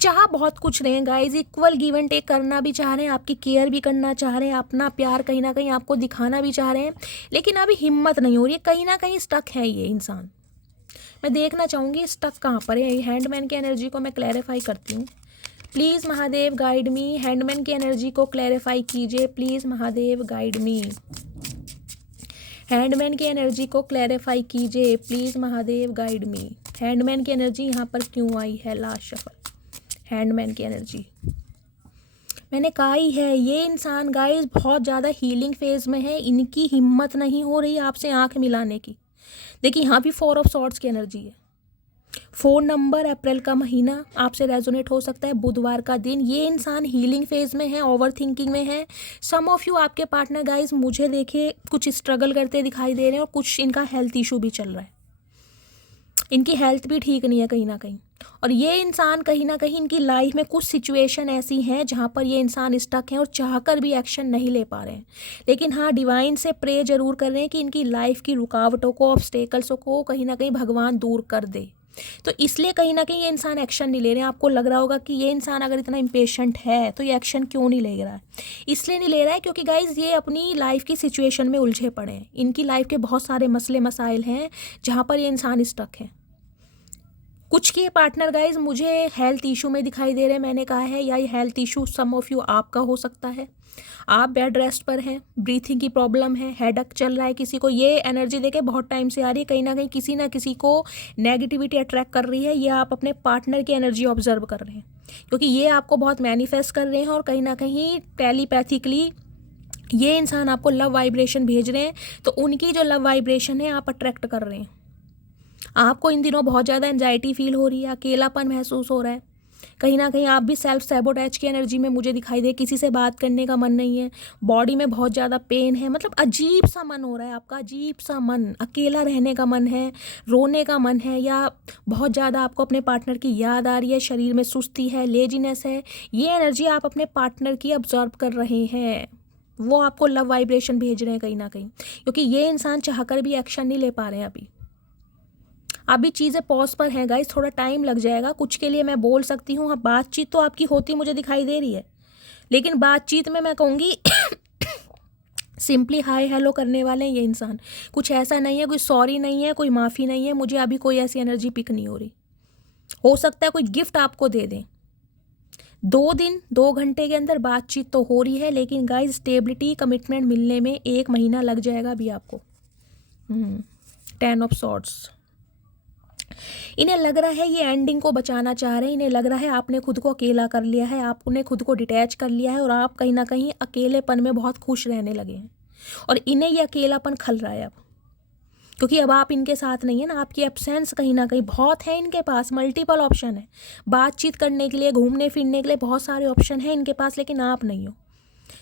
चाह बहुत कुछ रहे हैं guys, equal give and take करना भी चाह रहे हैं, आपकी केयर भी करना चाह रहे हैं, अपना प्यार कहीं ना कहीं आपको दिखाना भी चाह रहे हैं, लेकिन अभी हिम्मत नहीं हो रही है, कहीं ना कहीं स्टक है ये इंसान। मैं देखना चाहूँगी स्टक कहाँ पर है। हैंडमैन की एनर्जी को मैं क्लैरिफाई करती हूँ। Please Mahadev guide me, handman की एनर्जी को क्लैरिफाई कीजिए। Please Mahadev guide me, handman की एनर्जी को क्लैरिफाई कीजिए। Please Mahadev guide me, handman की एनर्जी यहाँ पर क्यों आई है। लास्ट शफल, हैंडमैन की एनर्जी। मैंने कहा ही है ये इंसान गाइस बहुत ज़्यादा हीलिंग फेज में है, इनकी हिम्मत नहीं हो रही आपसे आंख मिलाने की। देखिए यहाँ भी 4 ऑफ सॉर्ड्स की एनर्जी है। 4 नंबर, अप्रैल का महीना आपसे रेजोनेट हो सकता है, बुधवार का दिन। ये इंसान हीलिंग फेज में है, ओवर थिंकिंग में है। सम ऑफ यू आपके पार्टनर गाइस मुझे देखे कुछ स्ट्रगल करते दिखाई दे रहे हैं, और कुछ इनका हेल्थ इशू भी चल रहा है, इनकी हेल्थ भी ठीक नहीं है कहीं ना कहीं। और ये इंसान कहीं ना कहीं इनकी लाइफ में कुछ सिचुएशन ऐसी हैं जहाँ पर ये इंसान स्टक हैं और चाहकर भी एक्शन नहीं ले पा रहे हैं। लेकिन हाँ, डिवाइन से प्रे जरूर कर रहे हैं कि इनकी लाइफ की रुकावटों को, ऑब्स्टेकल्सों को कहीं ना कहीं भगवान दूर कर दे। तो इसलिए कहीं ना कहीं ये इंसान एक्शन नहीं ले रहे हैं। आपको लग रहा होगा कि ये इंसान अगर इतना इम्पेशेंट है तो ये एक्शन क्यों नहीं ले रहा है। इसलिए नहीं ले रहा है क्योंकि गाइज ये अपनी लाइफ की सिचुएशन में उलझे पड़े हैं। इनकी लाइफ के बहुत सारे मसले मसाइल हैं जहाँ पर ये इंसान स्टक है। कुछ के पार्टनर गाइज मुझे हेल्थ इशू में दिखाई दे रहे हैं, मैंने कहा है, या ये health issue some of you आपका हो सकता है। आप बेड रेस्ट पर हैं, ब्रीथिंग की प्रॉब्लम है, हेडक चल रहा है किसी को, ये एनर्जी देके बहुत टाइम से आ रही है। कहीं ना कहीं किसी ना किसी को नेगेटिविटी अट्रैक्ट कर रही है। ये आप अपने पार्टनर की एनर्जी ऑब्जर्व कर रहे हैं क्योंकि ये आपको बहुत मैनिफेस्ट कर रहे हैं और कहीं ना कहीं टेलीपैथिकली ये इंसान आपको लव वाइब्रेशन भेज रहे हैं। तो उनकी जो लव वाइब्रेशन है आप अट्रैक्ट कर रहे हैं। आपको इन दिनों बहुत ज़्यादा एंजाइटी फील हो रही है, अकेलापन महसूस हो रहा है। कहीं ना कहीं आप भी सेल्फ सैबोटैज की एनर्जी में मुझे दिखाई दे, किसी से बात करने का मन नहीं है, बॉडी में बहुत ज़्यादा पेन है, मतलब अजीब सा मन हो रहा है आपका, अजीब सा मन, अकेला रहने का मन है, रोने का मन है, या बहुत ज़्यादा आपको अपने पार्टनर की याद आ रही है, शरीर में सुस्ती है, लेजीनेस है। ये एनर्जी आप अपने पार्टनर की ऑब्जर्व कर रहे हैं। वो आपको लव वाइब्रेशन भेज रहे हैं कहीं ना कहीं, क्योंकि ये इंसान चाहकर भी एक्शन नहीं ले पा रहे हैं। अभी चीज़ें पॉज पर हैं गाइस, थोड़ा टाइम लग जाएगा। कुछ के लिए मैं बोल सकती हूँ, हाँ बातचीत तो आपकी होती मुझे दिखाई दे रही है, लेकिन बातचीत में मैं कहूँगी सिंपली हाय हेलो करने वाले हैं ये इंसान। कुछ ऐसा नहीं है, कोई सॉरी नहीं है, कोई माफ़ी नहीं है। मुझे अभी कोई ऐसी एनर्जी पिक नहीं हो रही। हो सकता है कोई गिफ्ट आपको दे दें। 2 दिन 2 घंटे के अंदर बातचीत तो हो रही है, लेकिन गाइस स्टेबिलिटी कमिटमेंट मिलने में 1 महीना लग जाएगा अभी आपको। 10 ऑफ सॉर्ड्स। इन्हें लग रहा है ये एंडिंग को बचाना चाह रहे हैं। इन्हें लग रहा है आपने खुद को अकेला कर लिया है, आपने खुद को डिटैच कर लिया है और आप कहीं ना कहीं अकेलेपन में बहुत खुश रहने लगे हैं। और इन्हें ये अकेलापन खल रहा है अब, क्योंकि अब आप इनके साथ नहीं है ना। आपकी एब्सेंस कहीं ना कहीं बहुत है इनके पास, मल्टीपल ऑप्शन है बातचीत करने के लिए, घूमने फिरने के लिए, बहुत सारे ऑप्शन हैं इनके पास, लेकिन आप नहीं हो।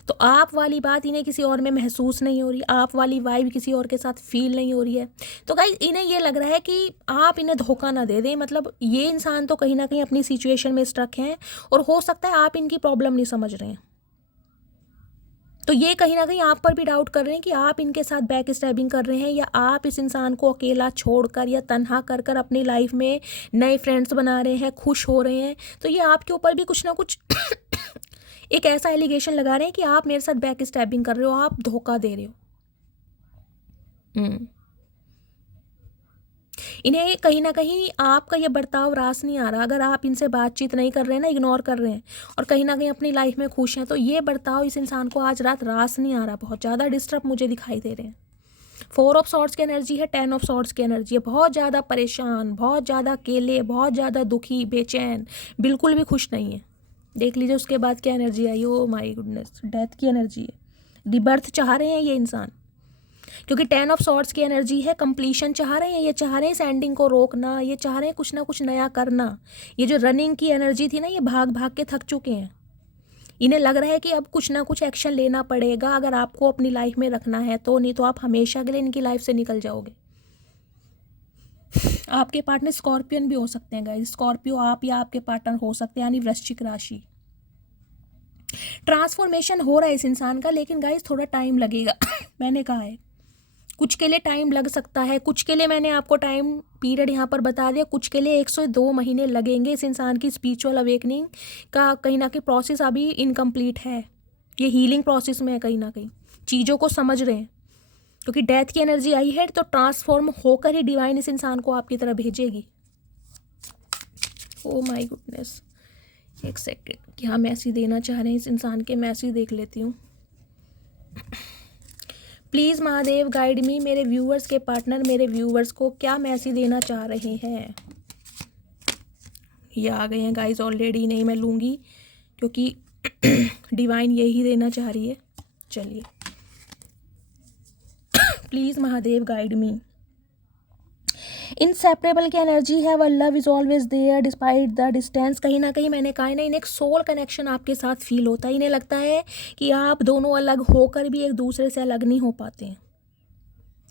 तो आप वाली बात इन्हें किसी और में महसूस नहीं हो रही, आप वाली वाइब किसी और के साथ फील नहीं हो रही है। तो गाइस इन्हें ये लग रहा है कि आप इन्हें धोखा ना दे दें। मतलब ये इंसान तो कहीं ना कहीं अपनी सिचुएशन में स्ट्रक हैं और हो सकता है आप इनकी प्रॉब्लम नहीं समझ रहे हैं। तो ये कहीं ना कहीं आप पर भी डाउट कर रहे हैं कि आप इनके साथ बैक स्टैबिंग कर रहे हैं, या आप इस इंसान को अकेला छोड़कर या तन्हा कर कर अपनी लाइफ में नए फ्रेंड्स बना रहे हैं, खुश हो रहे हैं। तो ये आपके ऊपर भी कुछ ना कुछ एक ऐसा एलिगेशन लगा रहे हैं कि आप मेरे साथ बैक स्टैबिंग कर रहे हो, आप धोखा दे रहे हो। इन्हें कहीं ना कहीं आपका ये बर्ताव रास नहीं आ रहा। अगर आप इनसे बातचीत नहीं कर रहे हैं ना, इग्नोर कर रहे हैं और कहीं ना कहीं अपनी लाइफ में खुश हैं, तो ये बर्ताव इस इंसान को आज रात रास नहीं आ रहा। बहुत ज़्यादा डिस्टर्ब मुझे दिखाई दे रहे हैं। 4 ऑफ सॉर्ड्स की एनर्जी है, 10 ऑफ सॉर्ड्स की एनर्जी है। बहुत ज़्यादा परेशान, बहुत ज़्यादा अकेले, बहुत ज़्यादा दुखी, बेचैन, बिल्कुल भी खुश नहीं है। देख लीजिए उसके बाद क्या energy I. Oh my goodness, death की एनर्जी है। रिबर्थ चाह रहे हैं ये इंसान, क्योंकि 10 ऑफ सॉर्ड्स की एनर्जी है। कंप्लीशन चाह रहे हैं, ये चाह रहे हैं इस एंडिंग को रोकना, ये चाह रहे हैं कुछ ना कुछ नया करना। ये जो रनिंग की एनर्जी थी ना, ये भाग भाग के थक चुके हैं। इन्हें लग रहा है कि अब कुछ ना कुछ एक्शन लेना पड़ेगा अगर आपको अपनी लाइफ में रखना है तो, नहीं तो आप हमेशा के लिए इनकी लाइफ से निकल जाओगे। आपके पार्टनर स्कॉर्पियन भी हो सकते हैं गाइस। स्कॉर्पियो आप या आपके पार्टनर हो सकते हैं, यानी वृश्चिक राशि। ट्रांसफॉर्मेशन हो रहा है इस इंसान का, लेकिन गाइस थोड़ा टाइम लगेगा। मैंने कहा है कुछ के लिए टाइम लग सकता है, कुछ के लिए मैंने आपको टाइम पीरियड यहाँ पर बता दिया, कुछ के लिए 102 महीने लगेंगे। इस इंसान की स्पिरिचुअल अवेकनिंग का कहीं ना कहीं प्रोसेस अभी इनकम्प्लीट है। ये हीलिंग प्रोसेस में है, कहीं ना कहीं चीज़ों को समझ रहे हैं, क्योंकि डेथ की एनर्जी आई है तो ट्रांसफॉर्म होकर ही डिवाइन इस इंसान को आपकी तरफ भेजेगी। ओ माय गुडनेस, एक सेकेंड, क्या मैसेज देना चाह रहे हैं इस इंसान के, मैसेज देख लेती हूँ। प्लीज़ महादेव गाइड मी, मेरे व्यूअर्स के पार्टनर मेरे व्यूअर्स को क्या मैसेज देना चाह रहे हैं। ये आ गए हैं गाइस ऑलरेडी, नहीं मैं लूँगी क्योंकि डिवाइन यही देना चाह रही है। चलिए, please Mahadev guide me. Inseparable की एनर्जी है, where love is always there despite the distance. कहीं ना कहीं मैंने कहा है ना, इन्हें एक सोल कनेक्शन आपके साथ फील होता है। इन्हें लगता है कि आप दोनों अलग होकर भी एक दूसरे से अलग नहीं हो पाते हैं।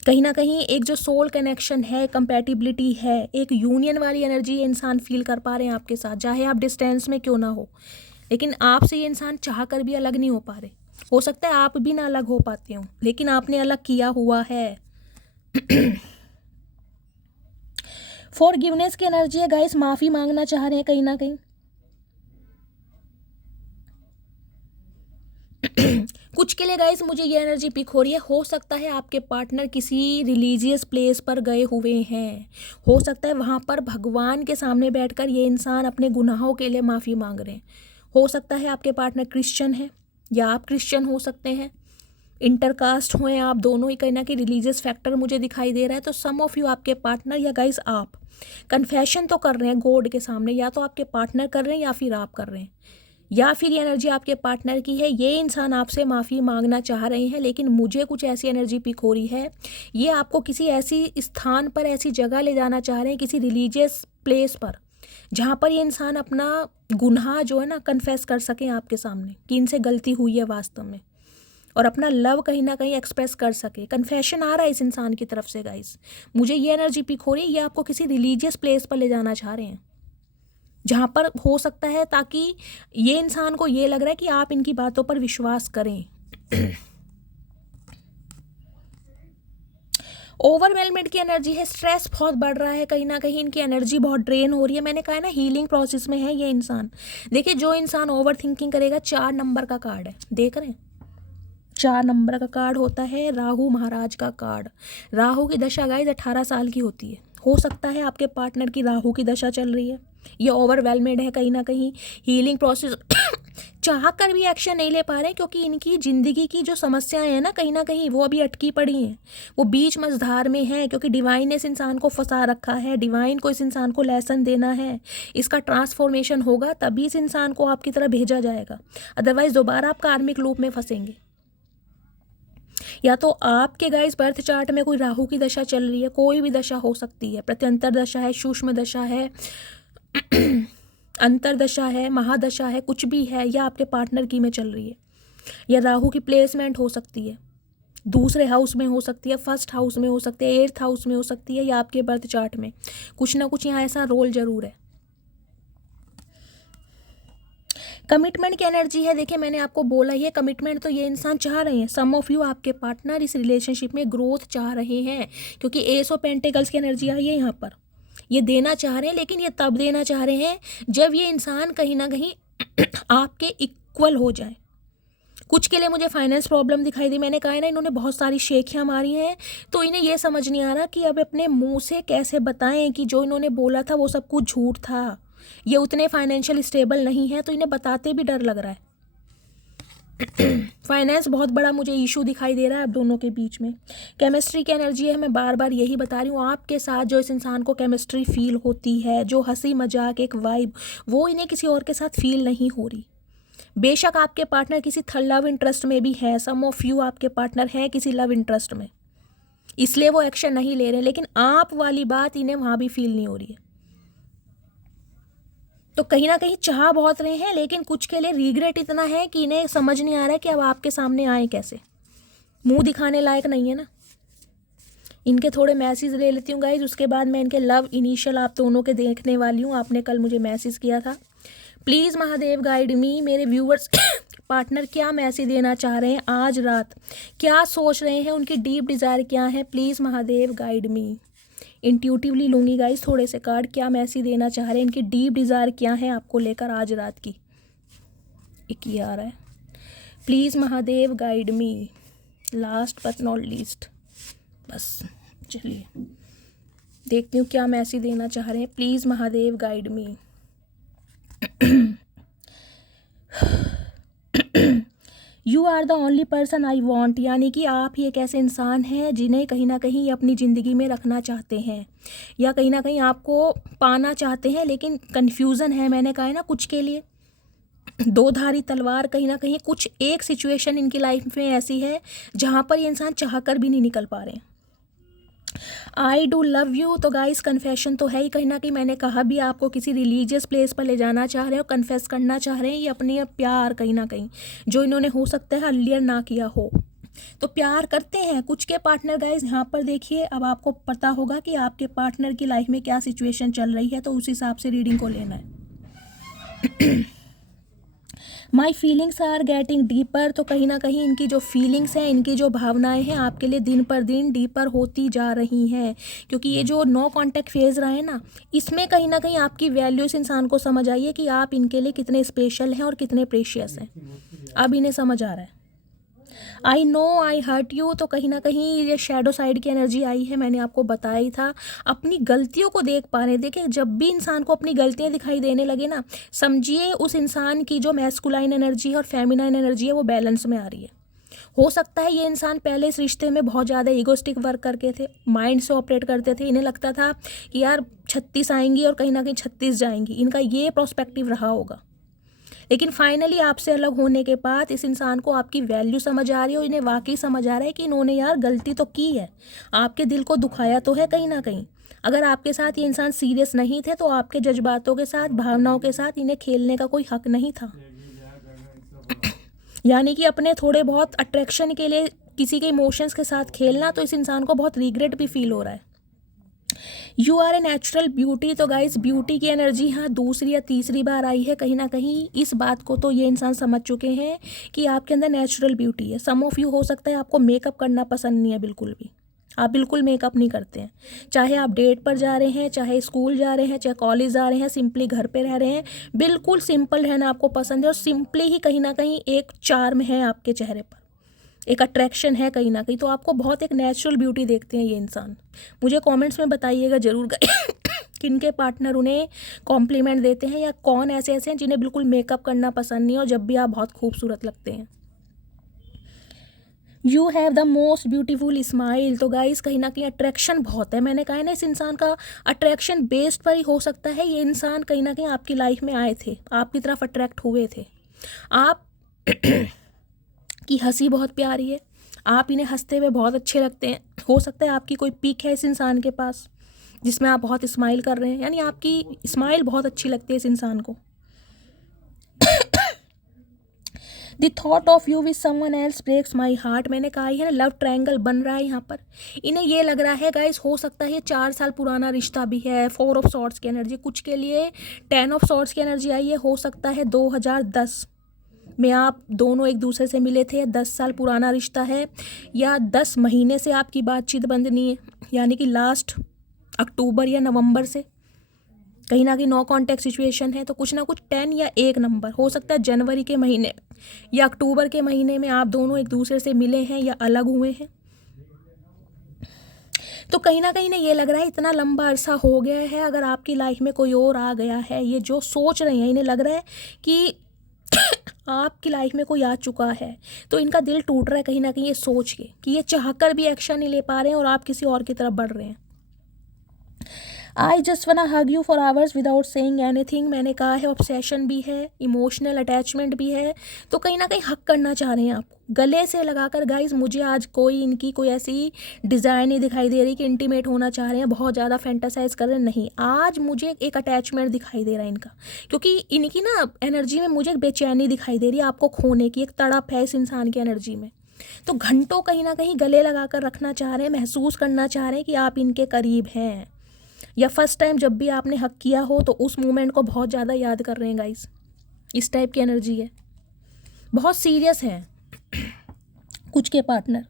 कहीं ना कहीं एक जो सोल कनेक्शन है, कंपैटिबिलिटी है, एक यूनियन वाली एनर्जी ये इंसान फील कर पा रहे हैं आपके साथ, चाहे आप डिस्टेंस में क्यों ना हो, लेकिन आपसे ये इंसान चाह कर भी अलग नहीं हो पा रहे। हो सकता है आप भी ना अलग हो पाते हो, लेकिन आपने अलग किया हुआ है। फॉरगिवनेस की एनर्जी है गाइस, माफ़ी मांगना चाह रहे हैं कहीं ना कहीं। कुछ के लिए गाइस मुझे ये एनर्जी पिक हो रही है, हो सकता है आपके पार्टनर किसी रिलीजियस प्लेस पर गए हुए हैं, हो सकता है वहाँ पर भगवान के सामने बैठकर ये इंसान अपने गुनाहों के लिए माफ़ी मांग रहे हैं। हो सकता है आपके पार्टनर क्रिश्चियन है या आप क्रिश्चियन हो सकते हैं, इंटरकास्ट हुए आप दोनों ही, कहीं ना कहीं रिलीजियस फैक्टर मुझे दिखाई दे रहा है। तो सम ऑफ यू, आपके पार्टनर या गाइस आप कन्फेशन तो कर रहे हैं गॉड के सामने, या तो आपके पार्टनर कर रहे हैं या फिर आप कर रहे हैं, या फिर ये एनर्जी आपके पार्टनर की है, ये इंसान आपसे माफ़ी मांगना चाह रहे हैं। लेकिन मुझे कुछ ऐसी एनर्जी पिक हो रही है, ये आपको किसी ऐसी स्थान पर, ऐसी जगह ले जाना चाह रहे हैं, किसी रिलीजियस प्लेस पर, जहाँ पर ये इंसान अपना गुनाह जो है ना कन्फेस कर सकें आपके सामने कि इनसे गलती हुई है वास्तव में, और अपना लव कहीं ना कहीं एक्सप्रेस कर सके। कन्फेशन आ रहा है इस इंसान की तरफ से गाइस, मुझे ये एनर्जी पिक हो रही है, ये आपको किसी रिलीजियस प्लेस पर ले जाना चाह रहे हैं, जहाँ पर हो सकता है, ताकि ये इंसान को ये लग रहा है कि आप इनकी बातों पर विश्वास करें। ओवरवेलमेंट की एनर्जी है, स्ट्रेस बहुत बढ़ रहा है, कहीं ना कहीं इनकी एनर्जी बहुत ड्रेन हो रही है। मैंने कहा है ना हीलिंग प्रोसेस में है ये इंसान। देखिए जो इंसान ओवर थिंकिंग करेगा, 4 नंबर का कार्ड है, देख रहे हैं 4 नंबर का कार्ड होता है, राहु महाराज का कार्ड। राहु की दशा गाइस 18 साल की होती है। हो सकता है आपके पार्टनर की राहु की दशा चल रही है, ये ओवरवेलमेड है कहीं ना कहीं, हीलिंग प्रोसेस चाह कर भी एक्शन नहीं ले पा रहे हैं, क्योंकि इनकी ज़िंदगी की जो समस्याएं हैं ना कहीं ना कहीं वो अभी अटकी पड़ी हैं, वो बीच मझधार में है, क्योंकि डिवाइन ने इस इंसान को फंसा रखा है। डिवाइन को इस इंसान को लेसन देना है, इसका ट्रांसफॉर्मेशन होगा तभी इस इंसान को आपकी तरह भेजा जाएगा, अदरवाइज दोबारा आप कार्मिक लूप में फंसेंगे। या तो आपके गाइस बर्थ चार्ट में कोई राहु की दशा चल रही है, कोई भी दशा हो सकती है, प्रत्यंतर दशा है, सूक्ष्म दशा है, अंतरदशा है, महादशा है, कुछ भी है, या आपके पार्टनर की में चल रही है, या राहु की प्लेसमेंट हो सकती है, दूसरे हाउस में हो सकती है, फर्स्ट हाउस में हो सकती है, 8th हाउस में हो सकती है, या आपके बर्थ चार्ट में कुछ ना कुछ यहाँ ऐसा रोल जरूर है। कमिटमेंट की एनर्जी है, देखिए मैंने आपको बोला ये कमिटमेंट तो ये इंसान चाह रहे हैं। सम ऑफ यू, आपके पार्टनर इस रिलेशनशिप में ग्रोथ चाह रहे हैं, क्योंकि एस ऑफ पेंटिकल्स की एनर्जी आई है यहाँ पर। ये देना चाह रहे हैं, लेकिन ये तब देना चाह रहे हैं जब ये इंसान कहीं ना कहीं आपके इक्वल हो जाए। कुछ के लिए मुझे फाइनेंस प्रॉब्लम दिखाई दी, मैंने कहा है ना इन्होंने बहुत सारी शेखियाँ मारी हैं, तो इन्हें ये समझ नहीं आ रहा कि अब अपने मुंह से कैसे बताएं कि जो इन्होंने बोला था वो सब कुछ झूठ था, ये उतने फाइनेंशियल स्टेबल नहीं है, तो इन्हें बताते भी डर लग रहा है। फाइनेंस बहुत बड़ा मुझे इशू दिखाई दे रहा है अब दोनों के बीच में। केमिस्ट्री की एनर्जी है, मैं बार बार यही बता रही हूँ, आपके साथ जो इस इंसान को केमिस्ट्री फील होती है, जो हंसी मजाक एक वाइब, वो इन्हें किसी और के साथ फील नहीं हो रही। बेशक आपके पार्टनर किसी थर्ड लव इंटरेस्ट में भी है, सम ऑफ यू आपके पार्टनर हैं किसी लव इंटरेस्ट में, इसलिए वो एक्शन नहीं ले रहे, लेकिन आप वाली बात इन्हें वहाँ भी फील नहीं हो रही है। तो कहीं ना कहीं चाह बहुत रहे हैं, लेकिन कुछ के लिए रिग्रेट इतना है कि इन्हें समझ नहीं आ रहा है कि अब आपके सामने आए कैसे, मुंह दिखाने लायक नहीं है ना। इनके थोड़े मैसेज ले लेती हूँ गाइज, उसके बाद मैं इनके लव इनिशियल आप दोनों के देखने वाली हूँ। आपने कल मुझे मैसेज किया था, प्लीज़ महादेव गाइड मी, मेरे व्यूवर्स पार्टनर क्या मैसेज देना चाह रहे हैं आज रात, क्या सोच रहे हैं, उनकी डीप डिज़ायर क्या है, please Mahadev guide me. Intuitively लूँगी गाइस थोड़े से कार्ड, क्या मैसेज देना चाह रहे हैं, इनकी डीप डिज़ायर क्या है आपको लेकर आज रात की। एक ही आ रहा है, please Mahadev guide me, last but not least. बस चलिए देखती हूँ क्या मैसेज देना चाह रहे हैं, please Mahadev guide me. You are the only person I want, यानी कि आप ही एक ऐसे इंसान हैं जिन्हें कहीं ना कहीं अपनी ज़िंदगी में रखना चाहते हैं, या कहीं ना कहीं आपको पाना चाहते हैं, लेकिन कन्फ्यूज़न है। मैंने कहा है ना कुछ के लिए दो धारी तलवार, कहीं ना कहीं कुछ एक सिचुएशन इनकी लाइफ में ऐसी है जहाँ पर ये इंसान चाह कर भी नहीं निकल पा रहे हैं। आई डू लव यू, तो गाइस कन्फेशन तो है ही, कहीं ना कहीं मैंने कहा भी आपको किसी रिलीजियस प्लेस पर ले जाना चाह रहे हो, कन्फेस करना चाह रहे हैं ये अपनी प्यार, कहीं ना कहीं जो इन्होंने हो सकता है अर्लियर ना किया हो। तो प्यार करते हैं कुछ के पार्टनर गाइज। यहाँ पर देखिए, अब आपको पता होगा कि आपके पार्टनर की लाइफ में क्या सिचुएशन चल रही है, तो उस हिसाब से रीडिंग को लेना है। My feelings are getting deeper, तो कहीं ना कहीं इनकी जो फीलिंग्स हैं, इनकी जो भावनाएं हैं आपके लिए दिन पर दिन डीपर होती जा रही हैं, क्योंकि ये जो नो कांटेक्ट फेज रहा है ना, इसमें कहीं ना कहीं आपकी वैल्यू इस इंसान को समझ आई है कि आप इनके लिए कितने स्पेशल हैं और कितने प्रेशियस हैं। अब इन्हें समझ आ रहा है। I know I hurt you, तो कहीं ना कहीं ये शैडो साइड की एनर्जी आई है, मैंने आपको बताया ही था। अपनी गलतियों को देख पा रहे हैं। देखिए, जब भी इंसान को अपनी गलतियां दिखाई देने लगे ना, समझिए उस इंसान की जो मैस्कुलाइन एनर्जी और फेमिनाइन एनर्जी है वो बैलेंस में आ रही है। हो सकता है ये इंसान पहले इस रिश्ते में बहुत ज़्यादा ईगोस्टिक वर्क करके थे, माइंड से ऑपरेट करते थे, इन्हें लगता था कि यार 36 आएंगी और कहीं ना कहीं 36 जाएंगी, इनका ये प्रोस्पेक्टिव रहा होगा। लेकिन फाइनली आपसे अलग होने के बाद इस इंसान को आपकी वैल्यू समझ आ रही है और इन्हें वाकई समझ आ रहा है कि इन्होंने यार गलती तो की है, आपके दिल को दुखाया तो है कहीं ना कहीं। अगर आपके साथ ये इंसान सीरियस नहीं थे तो आपके जज्बातों के साथ, भावनाओं के साथ इन्हें खेलने का कोई हक नहीं था। यानी कि अपने थोड़े बहुत अट्रैक्शन के लिए किसी के इमोशंस के साथ खेलना, तो इस इंसान को बहुत रिग्रेट भी फील हो रहा है। You are a natural beauty, तो गाइज ब्यूटी की एनर्जी यहाँ दूसरी या तीसरी बार आई है। कहीं ना कहीं इस बात को तो ये इंसान समझ चुके हैं कि आपके अंदर नेचुरल ब्यूटी है। सम ऑफ यू हो सकता है आपको मेकअप करना पसंद नहीं है, बिल्कुल भी आप बिल्कुल मेकअप नहीं करते हैं। चाहे आप डेट पर जा रहे हैं, चाहे स्कूल जा रहे हैं, चाहे कॉलेज जा रहे हैं, सिंपली घर पे रह रहे हैं, बिल्कुल सिंपल रहना आपको पसंद है। और सिंपली ही कहीं ना कहीं एक चार्म है आपके चेहरे पर, एक अट्रैक्शन है कहीं ना कहीं। तो आपको बहुत एक नेचुरल ब्यूटी देखते हैं ये इंसान। मुझे कमेंट्स में बताइएगा ज़रूर किन के पार्टनर उन्हें कॉम्प्लीमेंट देते हैं, या कौन ऐसे ऐसे हैं जिन्हें बिल्कुल मेकअप करना पसंद नहीं है और जब भी आप बहुत खूबसूरत लगते हैं। You have the most beautiful smile, तो गाइस कहीं ना कहीं अट्रैक्शन बहुत है। मैंने कहा है ना, इस इंसान का अट्रैक्शन बेस्ड पर ही हो सकता है ये इंसान कहीं ना कहीं आपकी लाइफ में आए थे, आपकी तरफ अट्रैक्ट हुए थे। आप की हंसी बहुत प्यारी है, आप इन्हें हंसते हुए बहुत अच्छे लगते हैं। हो सकता है आपकी कोई पिक है इस इंसान के पास जिसमें आप बहुत स्माइल कर रहे हैं, यानी आपकी स्माइल बहुत अच्छी लगती है इस इंसान को। The thought of you with someone else breaks my heart, मैंने कहा है ना, लव ट्रायंगल बन रहा है यहाँ पर। इन्हें ये लग रहा है गाइस, हो सकता है 4 साल पुराना रिश्ता भी है। 4 ऑफ सॉर्ड्स की एनर्जी, कुछ के लिए 10 ऑफ सॉर्ड्स की एनर्जी आई है। हो सकता है 2010 में आप दोनों एक दूसरे से मिले थे, 10 साल पुराना रिश्ता है, या 10 महीने से आपकी बातचीत बंद नहीं है, यानी कि लास्ट अक्टूबर या नवंबर से कहीं ना कहीं नो कॉन्टैक्ट सिचुएशन है। तो कुछ ना कुछ 10 या 1 नंबर, हो सकता है जनवरी के महीने या अक्टूबर के महीने में आप दोनों एक दूसरे से मिले हैं या अलग हुए हैं। तो कहीं ना कहीं ने ये लग रहा है इतना लंबा अरसा हो गया है, अगर आपकी लाइफ में कोई और आ गया है, ये जो सोच रहे हैं, इन्हें लग रहा है कि आपकी लाइफ में कोई आ चुका है, तो इनका दिल टूट रहा है कहीं ना कहीं ये सोच के कि ये चाहकर भी एक्शन नहीं ले पा रहे हैं और आप किसी और की तरफ बढ़ रहे हैं। आई जस्ट वाना hug you for hours without saying anything, मैंने कहा है ऑब्सेशन भी है, इमोशनल अटैचमेंट भी है। तो कहीं ना कहीं हक करना चाह रहे हैं आप गले से लगाकर। गाइज मुझे आज कोई इनकी कोई ऐसी डिज़ाइन नहीं दिखाई दे रही कि इंटीमेट होना चाह रहे हैं, बहुत ज़्यादा फैंटासाइज कर रहे हैं, नहीं। आज मुझे एक अटैचमेंट दिखाई दे रहा है इनका, क्योंकि इनकी ना एनर्जी में मुझे एक बेचैनी दिखाई दे रही है, आपको खोने की एक तड़प है इस इंसान की एनर्जी में। तो घंटों कहीं ना कहीं गले लगाकर रखना चाह रहे हैं, महसूस करना चाह रहे हैं कि आप इनके करीब हैं, या फर्स्ट टाइम जब भी आपने हक किया हो तो उस मोमेंट को बहुत ज़्यादा याद कर रहे हैं गाइस। इस टाइप की एनर्जी है, बहुत सीरियस है कुछ के partner.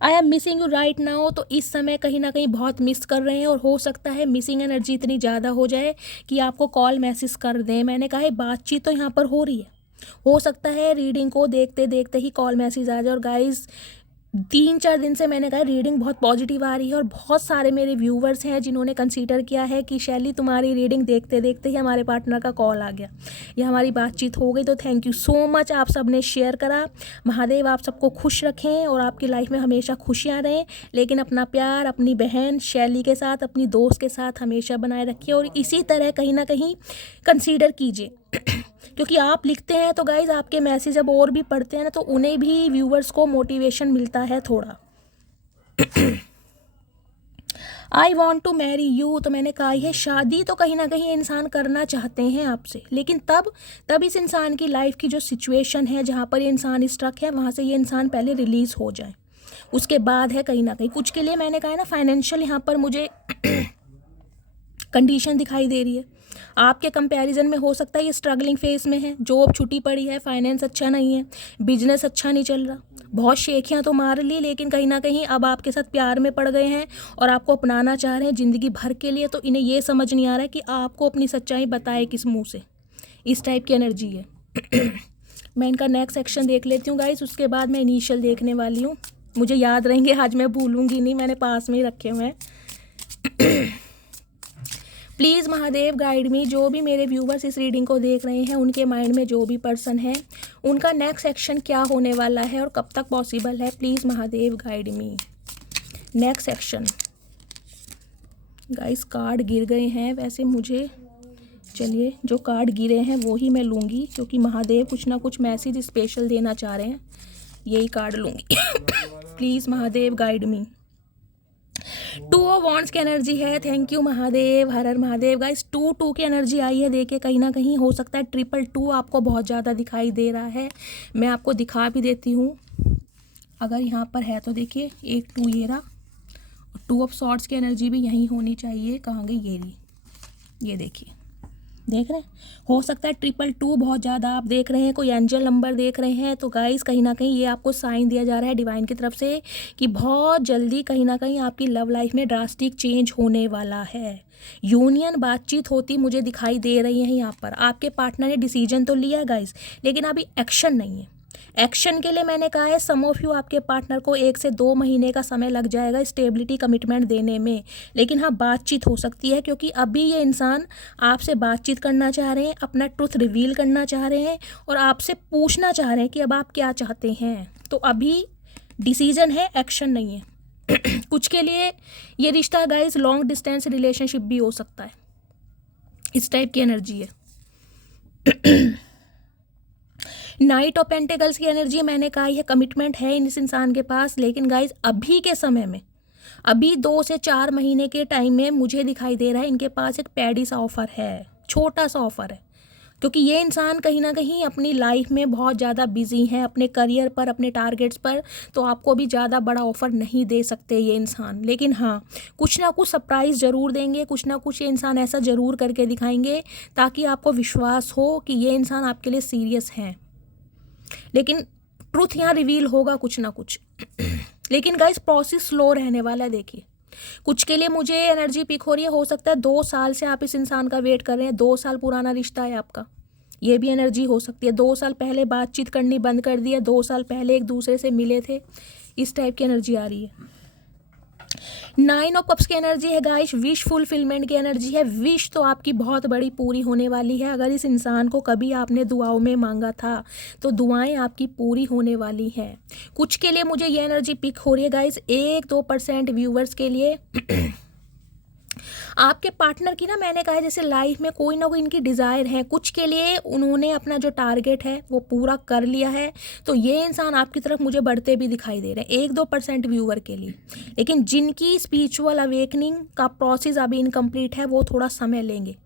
I am missing you right now, तो इस समय कहीं ना कहीं बहुत मिस कर रहे हैं, और हो सकता है मिसिंग एनर्जी इतनी ज़्यादा हो जाए कि आपको कॉल मैसेज कर दें। मैंने कहा है बातचीत तो यहाँ पर हो रही है, हो सकता है रीडिंग को देखते देखते ही कॉल मैसेज आ जाए। और गाइस 3-4 दिन से मैंने कहा रीडिंग बहुत पॉजिटिव आ रही है, और बहुत सारे मेरे व्यूवर्स हैं जिन्होंने कंसीडर किया है कि शैली तुम्हारी रीडिंग देखते देखते ही हमारे पार्टनर का कॉल आ गया या हमारी बातचीत हो गई। तो थैंक यू सो मच, आप सब ने शेयर करा। महादेव आप सबको खुश रखें और आपकी लाइफ में हमेशा खुशियाँ रहें, लेकिन अपना प्यार अपनी बहन शैली के साथ, अपनी दोस्त के साथ हमेशा बनाए रखिए, और इसी तरह कहीं ना कहीं कंसीडर कीजिए क्योंकि आप लिखते हैं तो गाइज आपके मैसेज अब और भी पढ़ते हैं ना, तो उन्हें भी व्यूवर्स को मोटिवेशन मिलता है थोड़ा। I want to marry you, तो मैंने कहा है शादी तो कहीं ना कहीं इंसान करना चाहते हैं आपसे, लेकिन तब इस इंसान की लाइफ की जो सिचुएशन है जहाँ पर ये इंसान स्ट्रक है वहाँ से ये इंसान पहले रिलीज़ हो जाए, उसके बाद है कहीं ना कहीं कुछ के लिए मैंने कहा है ना फाइनेंशियल यहाँ पर मुझे कंडीशन दिखाई दे रही है। आपके कंपैरिजन में हो सकता है ये स्ट्रगलिंग फेस में है, जॉब छुट्टी पड़ी है, फाइनेंस अच्छा नहीं है, बिजनेस अच्छा नहीं चल रहा, बहुत शेखियाँ तो मार ली, लेकिन कहीं ना कहीं अब आपके साथ प्यार में पड़ गए हैं और आपको अपनाना चाह रहे हैं ज़िंदगी भर के लिए। तो इन्हें ये समझ नहीं आ रहा है कि आपको अपनी सच्चाई बताए किस मुँह से, इस टाइप की एनर्जी है। मैं इनका नेक्स्ट सेक्शन देख लेती हूँ गाइस, उसके बाद मैं इनिशियल देखने वाली हूँ। मुझे याद रहेंगे, आज मैं भूलूंगी नहीं, मैंने पास में ही रखे हुए हैं। प्लीज़ महादेव गाइड मी, जो भी मेरे व्यूवर्स इस रीडिंग को देख रहे हैं उनके माइंड में जो भी पर्सन है उनका नेक्स्ट एक्शन क्या होने वाला है और कब तक पॉसिबल है। Please Mahadev guide me. Next action guys, card गिर गए हैं वैसे मुझे, चलिए जो कार्ड गिरे हैं वो ही मैं लूँगी, क्योंकि महादेव कुछ ना कुछ मैसेज स्पेशल देना चाह रहे हैं, यही कार्ड लूँगी। Please Mahadev guide me. 2 of wands की एनर्जी है, thank you Mahadev, her Har Mahadev. Guys 2 की एनर्जी आई है, देखिए कहीं ना कहीं हो सकता है 2 आपको बहुत ज़्यादा दिखाई दे रहा है। मैं आपको दिखा भी देती हूँ अगर यहाँ पर है तो, देखिए 1 2 ये रहा, 2 ऑफ सॉर्ड्स की एनर्जी भी यहीं होनी चाहिए, कहाँ गई ये रही, ये देखिए, देख रहे हैं, हो सकता है 2 बहुत ज़्यादा आप देख रहे हैं, कोई एंजल नंबर देख रहे हैं, तो गाइस कहीं ना कहीं ये आपको साइन दिया जा रहा है डिवाइन की तरफ से कि बहुत जल्दी कहीं ना कहीं आपकी लव लाइफ में ड्रास्टिक चेंज होने वाला है। यूनियन बातचीत होती मुझे दिखाई दे रही है यहाँ पर। आपके पार्टनर ने डिसीजन तो लिया गाइस, लेकिन अभी एक्शन नहीं है। एक्शन के लिए मैंने कहा है सम ऑफ यू आपके पार्टनर को 1 से 2 महीने का समय लग जाएगा स्टेबिलिटी कमिटमेंट देने में, लेकिन हाँ बातचीत हो सकती है, क्योंकि अभी ये इंसान आपसे बातचीत करना चाह रहे हैं, अपना ट्रुथ रिवील करना चाह रहे हैं और आपसे पूछना चाह रहे हैं कि अब आप क्या चाहते हैं। तो अभी डिसीजन है, एक्शन नहीं है। कुछ के लिए ये रिश्ता गाइस लॉन्ग डिस्टेंस रिलेशनशिप भी हो सकता है, इस टाइप की एनर्जी है। नाइट ऑफ पेंटिकल्स की एनर्जी मैंने कहा है कमिटमेंट है इस इंसान के पास, लेकिन गाइज अभी के समय में, अभी 2 से 4 महीने के टाइम में मुझे दिखाई दे रहा है इनके पास एक पैडी सा ऑफर है, छोटा सा ऑफर है, क्योंकि ये इंसान कहीं ना कहीं अपनी लाइफ में बहुत ज़्यादा बिजी हैं, अपने करियर पर, अपने टारगेट्स पर, तो आपको भी ज़्यादा बड़ा ऑफर नहीं दे सकते ये इंसान। लेकिन हाँ कुछ ना कुछ सरप्राइज़ ज़रूर देंगे, कुछ ना कुछ ये इंसान ऐसा ज़रूर करके दिखाएंगे ताकि आपको विश्वास हो कि ये इंसान आपके लिए सीरियस हैं। लेकिन ट्रूथ यहाँ रिवील होगा कुछ ना कुछ। लेकिन गाइस प्रोसेस स्लो रहने वाला है। देखिए कुछ के लिए मुझे एनर्जी पिक हो रही है, हो सकता है 2 साल से आप इस इंसान का वेट कर रहे हैं, 2 साल पुराना रिश्ता है आपका, ये भी एनर्जी हो सकती है। 2 साल पहले बातचीत करनी बंद कर दी है, 2 साल पहले एक दूसरे से मिले थे, इस टाइप की एनर्जी आ रही है। 9 ऑफ कप्स की एनर्जी है गाइस, विश फुलफिलमेंट की एनर्जी है। विश तो आपकी बहुत बड़ी पूरी होने वाली है। अगर इस इंसान को कभी आपने दुआओं में मांगा था तो दुआएं आपकी पूरी होने वाली हैं। कुछ के लिए मुझे ये एनर्जी पिक हो रही है गाइस, 1-2% व्यूवर्स के लिए आपके पार्टनर की ना, मैंने कहा है जैसे लाइफ में कोई ना कोई इनकी डिज़ायर है, कुछ के लिए उन्होंने अपना जो टारगेट है वो पूरा कर लिया है, तो ये इंसान आपकी तरफ मुझे बढ़ते भी दिखाई दे रहे हैं 1-2% व्यूवर के लिए। लेकिन जिनकी स्पिरिचुअल अवेकनिंग का प्रोसेस अभी इनकम्प्लीट है वो थोड़ा समय लेंगे।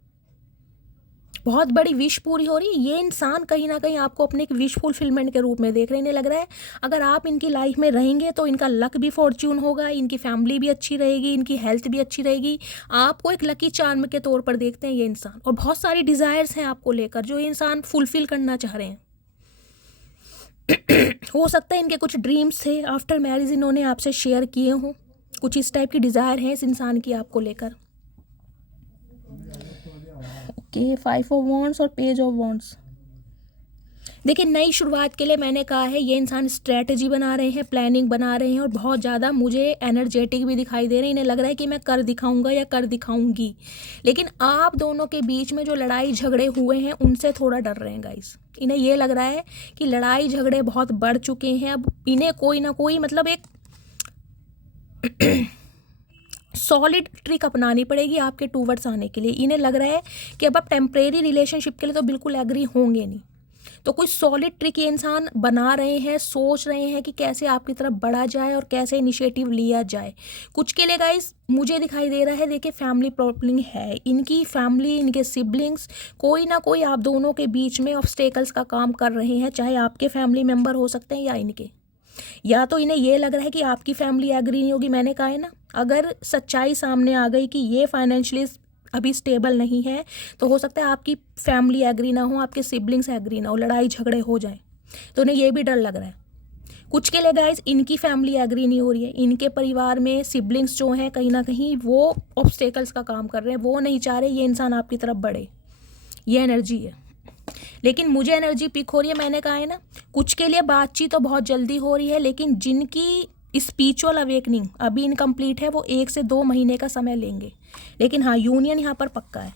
बहुत बड़ी विश पूरी हो रही है, ये इंसान कहीं ना कहीं आपको अपने एक विश फुलफिलमेंट के रूप में देख रहे हैं। इन्हें लग रहा है अगर आप इनकी लाइफ में रहेंगे तो इनका लक भी फॉर्च्यून होगा, इनकी फैमिली भी अच्छी रहेगी, इनकी हेल्थ भी अच्छी रहेगी। आपको एक लकी चार्म के तौर पर देखते हैं ये इंसान, और बहुत सारी डिज़ायर्स हैं आपको लेकर जो ये इंसान फुलफिल करना चाह रहे हैं। हो सकता है इनके कुछ ड्रीम्स थे आफ्टर मैरिज इन्होंने आपसे शेयर किए हों, कुछ इस टाइप की डिज़ायर है इस इंसान की आपको लेकर। ओके 5 ऑफ वॉन्ड्स और पेज ऑफ वॉन्ड्स। देखिए नई शुरुआत के लिए मैंने कहा है ये इंसान स्ट्रैटेजी बना रहे हैं, प्लानिंग बना रहे हैं, और बहुत ज़्यादा मुझे एनर्जेटिक भी दिखाई दे रहे हैं। इन्हें लग रहा है कि मैं कर दिखाऊंगा या कर दिखाऊंगी, लेकिन आप दोनों के बीच में जो लड़ाई झगड़े हुए हैं उनसे थोड़ा डर रहे हैं गाइस। इन्हें ये लग रहा है कि लड़ाई झगड़े बहुत बढ़ चुके हैं, अब इन्हें कोई ना कोई मतलब एक सॉलिड ट्रिक अपनानी पड़ेगी आपके टूवर्ड्स आने के लिए। इन्हें लग रहा है कि अब आप टेम्परेरी रिलेशनशिप के लिए तो बिल्कुल एग्री होंगे नहीं, तो कोई सॉलिड ट्रिक ये इंसान बना रहे हैं, सोच रहे हैं कि कैसे आपकी तरफ बढ़ा जाए और कैसे इनिशिएटिव लिया जाए। कुछ के लिए गाइस मुझे दिखाई दे रहा है, देखिए फैमिली प्रॉब्लम है, इनकी फैमिली, इनके सिबलिंग्स कोई ना कोई आप दोनों के बीच में ऑब्स्टेकल्स का काम कर रहे हैं, चाहे आपके फैमिली मेम्बर हो सकते हैं या इनके, या तो इन्हें ये लग रहा है कि आपकी फैमिली एग्री नहीं होगी। मैंने कहा है ना, अगर सच्चाई सामने आ गई कि ये फाइनेंशियली अभी स्टेबल नहीं है, तो हो सकता है आपकी फैमिली एग्री ना हो, आपके सिबलिंग्स एग्री ना हो, लड़ाई झगड़े हो जाएं, तो उन्हें ये भी डर लग रहा है। कुछ के लिए गाइस इनकी फैमिली एग्री नहीं हो रही है, इनके परिवार में सिबलिंग्स जो हैं कहीं ना कहीं वो ऑब्स्टेकल्स का काम कर रहे हैं, वो नहीं चाह रहे ये इंसान आपकी तरफ बढ़े, ये एनर्जी है। लेकिन मुझे एनर्जी पिक हो रही है, मैंने कहा है ना, कुछ के लिए बातचीत तो बहुत जल्दी हो रही है, लेकिन जिनकी स्पिरिचुअल अवेकनिंग अभी इनकम्प्लीट है वो 1 से 2 महीने का समय लेंगे। लेकिन हाँ, यूनियन यहाँ पर पक्का है।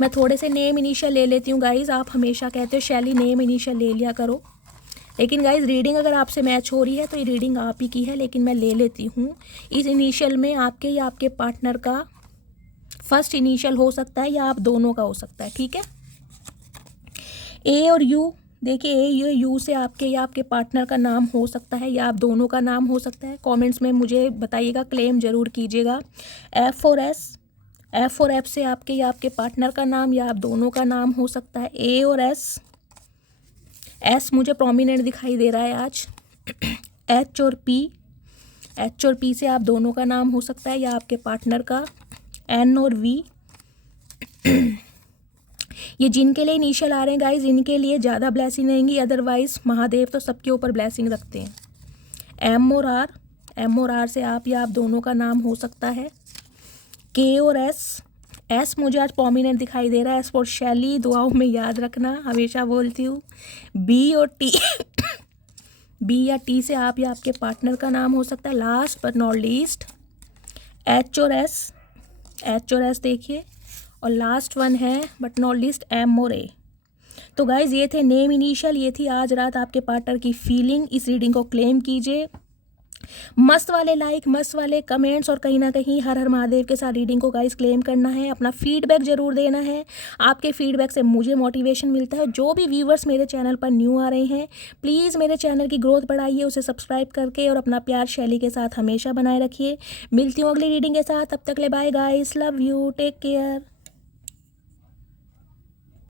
मैं थोड़े से नेम इनिशियल ले लेती हूँ गाइज। आप हमेशा कहते हो शैली नेम इनिशियल ले लिया करो, लेकिन गाइज रीडिंग अगर आपसे मैच हो रही है तो ये रीडिंग आप ही की है, लेकिन मैं ले लेती हूँ। इस इनिशियल में आपके या आपके पार्टनर का फर्स्ट इनिशियल हो सकता है या आप दोनों का हो सकता है, ठीक है। ए और यू, देखिए ए यू से आपके या आपके पार्टनर का नाम हो सकता है या आप दोनों का नाम हो सकता है। कमेंट्स में मुझे बताइएगा, क्लेम ज़रूर कीजिएगा। एफ और एस, एफ और एफ से आपके या आपके पार्टनर का नाम या आप दोनों का नाम हो सकता है। ए और एस, एस मुझे प्रोमिनेंट दिखाई दे रहा है आज। एच और पी, एच और पी से आप दोनों का नाम हो सकता है या आपके पार्टनर का। एन और वी, ये जिनके लिए इनिशियल आ रहे हैं गाइज, इनके लिए ज़्यादा ब्लेसिंग रहेंगी, अदरवाइज महादेव तो सबके ऊपर ब्लेसिंग रखते हैं। एम और आर, एम और आर से आप या आप दोनों का नाम हो सकता है। के और एस, एस मुझे आज प्रोमिनेंट दिखाई दे रहा है। एस फॉर शैली, दुआओं में याद रखना, हमेशा बोलती हूँ। बी और टी, बी या टी से आप या आपके पार्टनर का नाम हो सकता है। Last but not least H और एस, एच और एस देखिए, और लास्ट वन है बट नॉट लीस्ट एम और ए। तो गाइज ये थे नेम इनिशियल, ये थी आज रात आपके पार्टनर की फीलिंग। इस रीडिंग को क्लेम कीजिए, मस्त वाले लाइक, मस्त वाले कमेंट्स, और कहीं ना कहीं हर हर महादेव के साथ रीडिंग को गाइज क्लेम करना है। अपना फीडबैक ज़रूर देना है, आपके फीडबैक से मुझे मोटिवेशन मिलता है। जो भी व्यूवर्स मेरे चैनल पर न्यू आ रहे हैं, प्लीज़ मेरे चैनल की ग्रोथ बढ़ाइए, उसे सब्सक्राइब करके, और अपना प्यार शैली के साथ हमेशा बनाए रखिए। मिलती हूँ अगली रीडिंग के साथ, तब तक ले bye guys, love you, take care.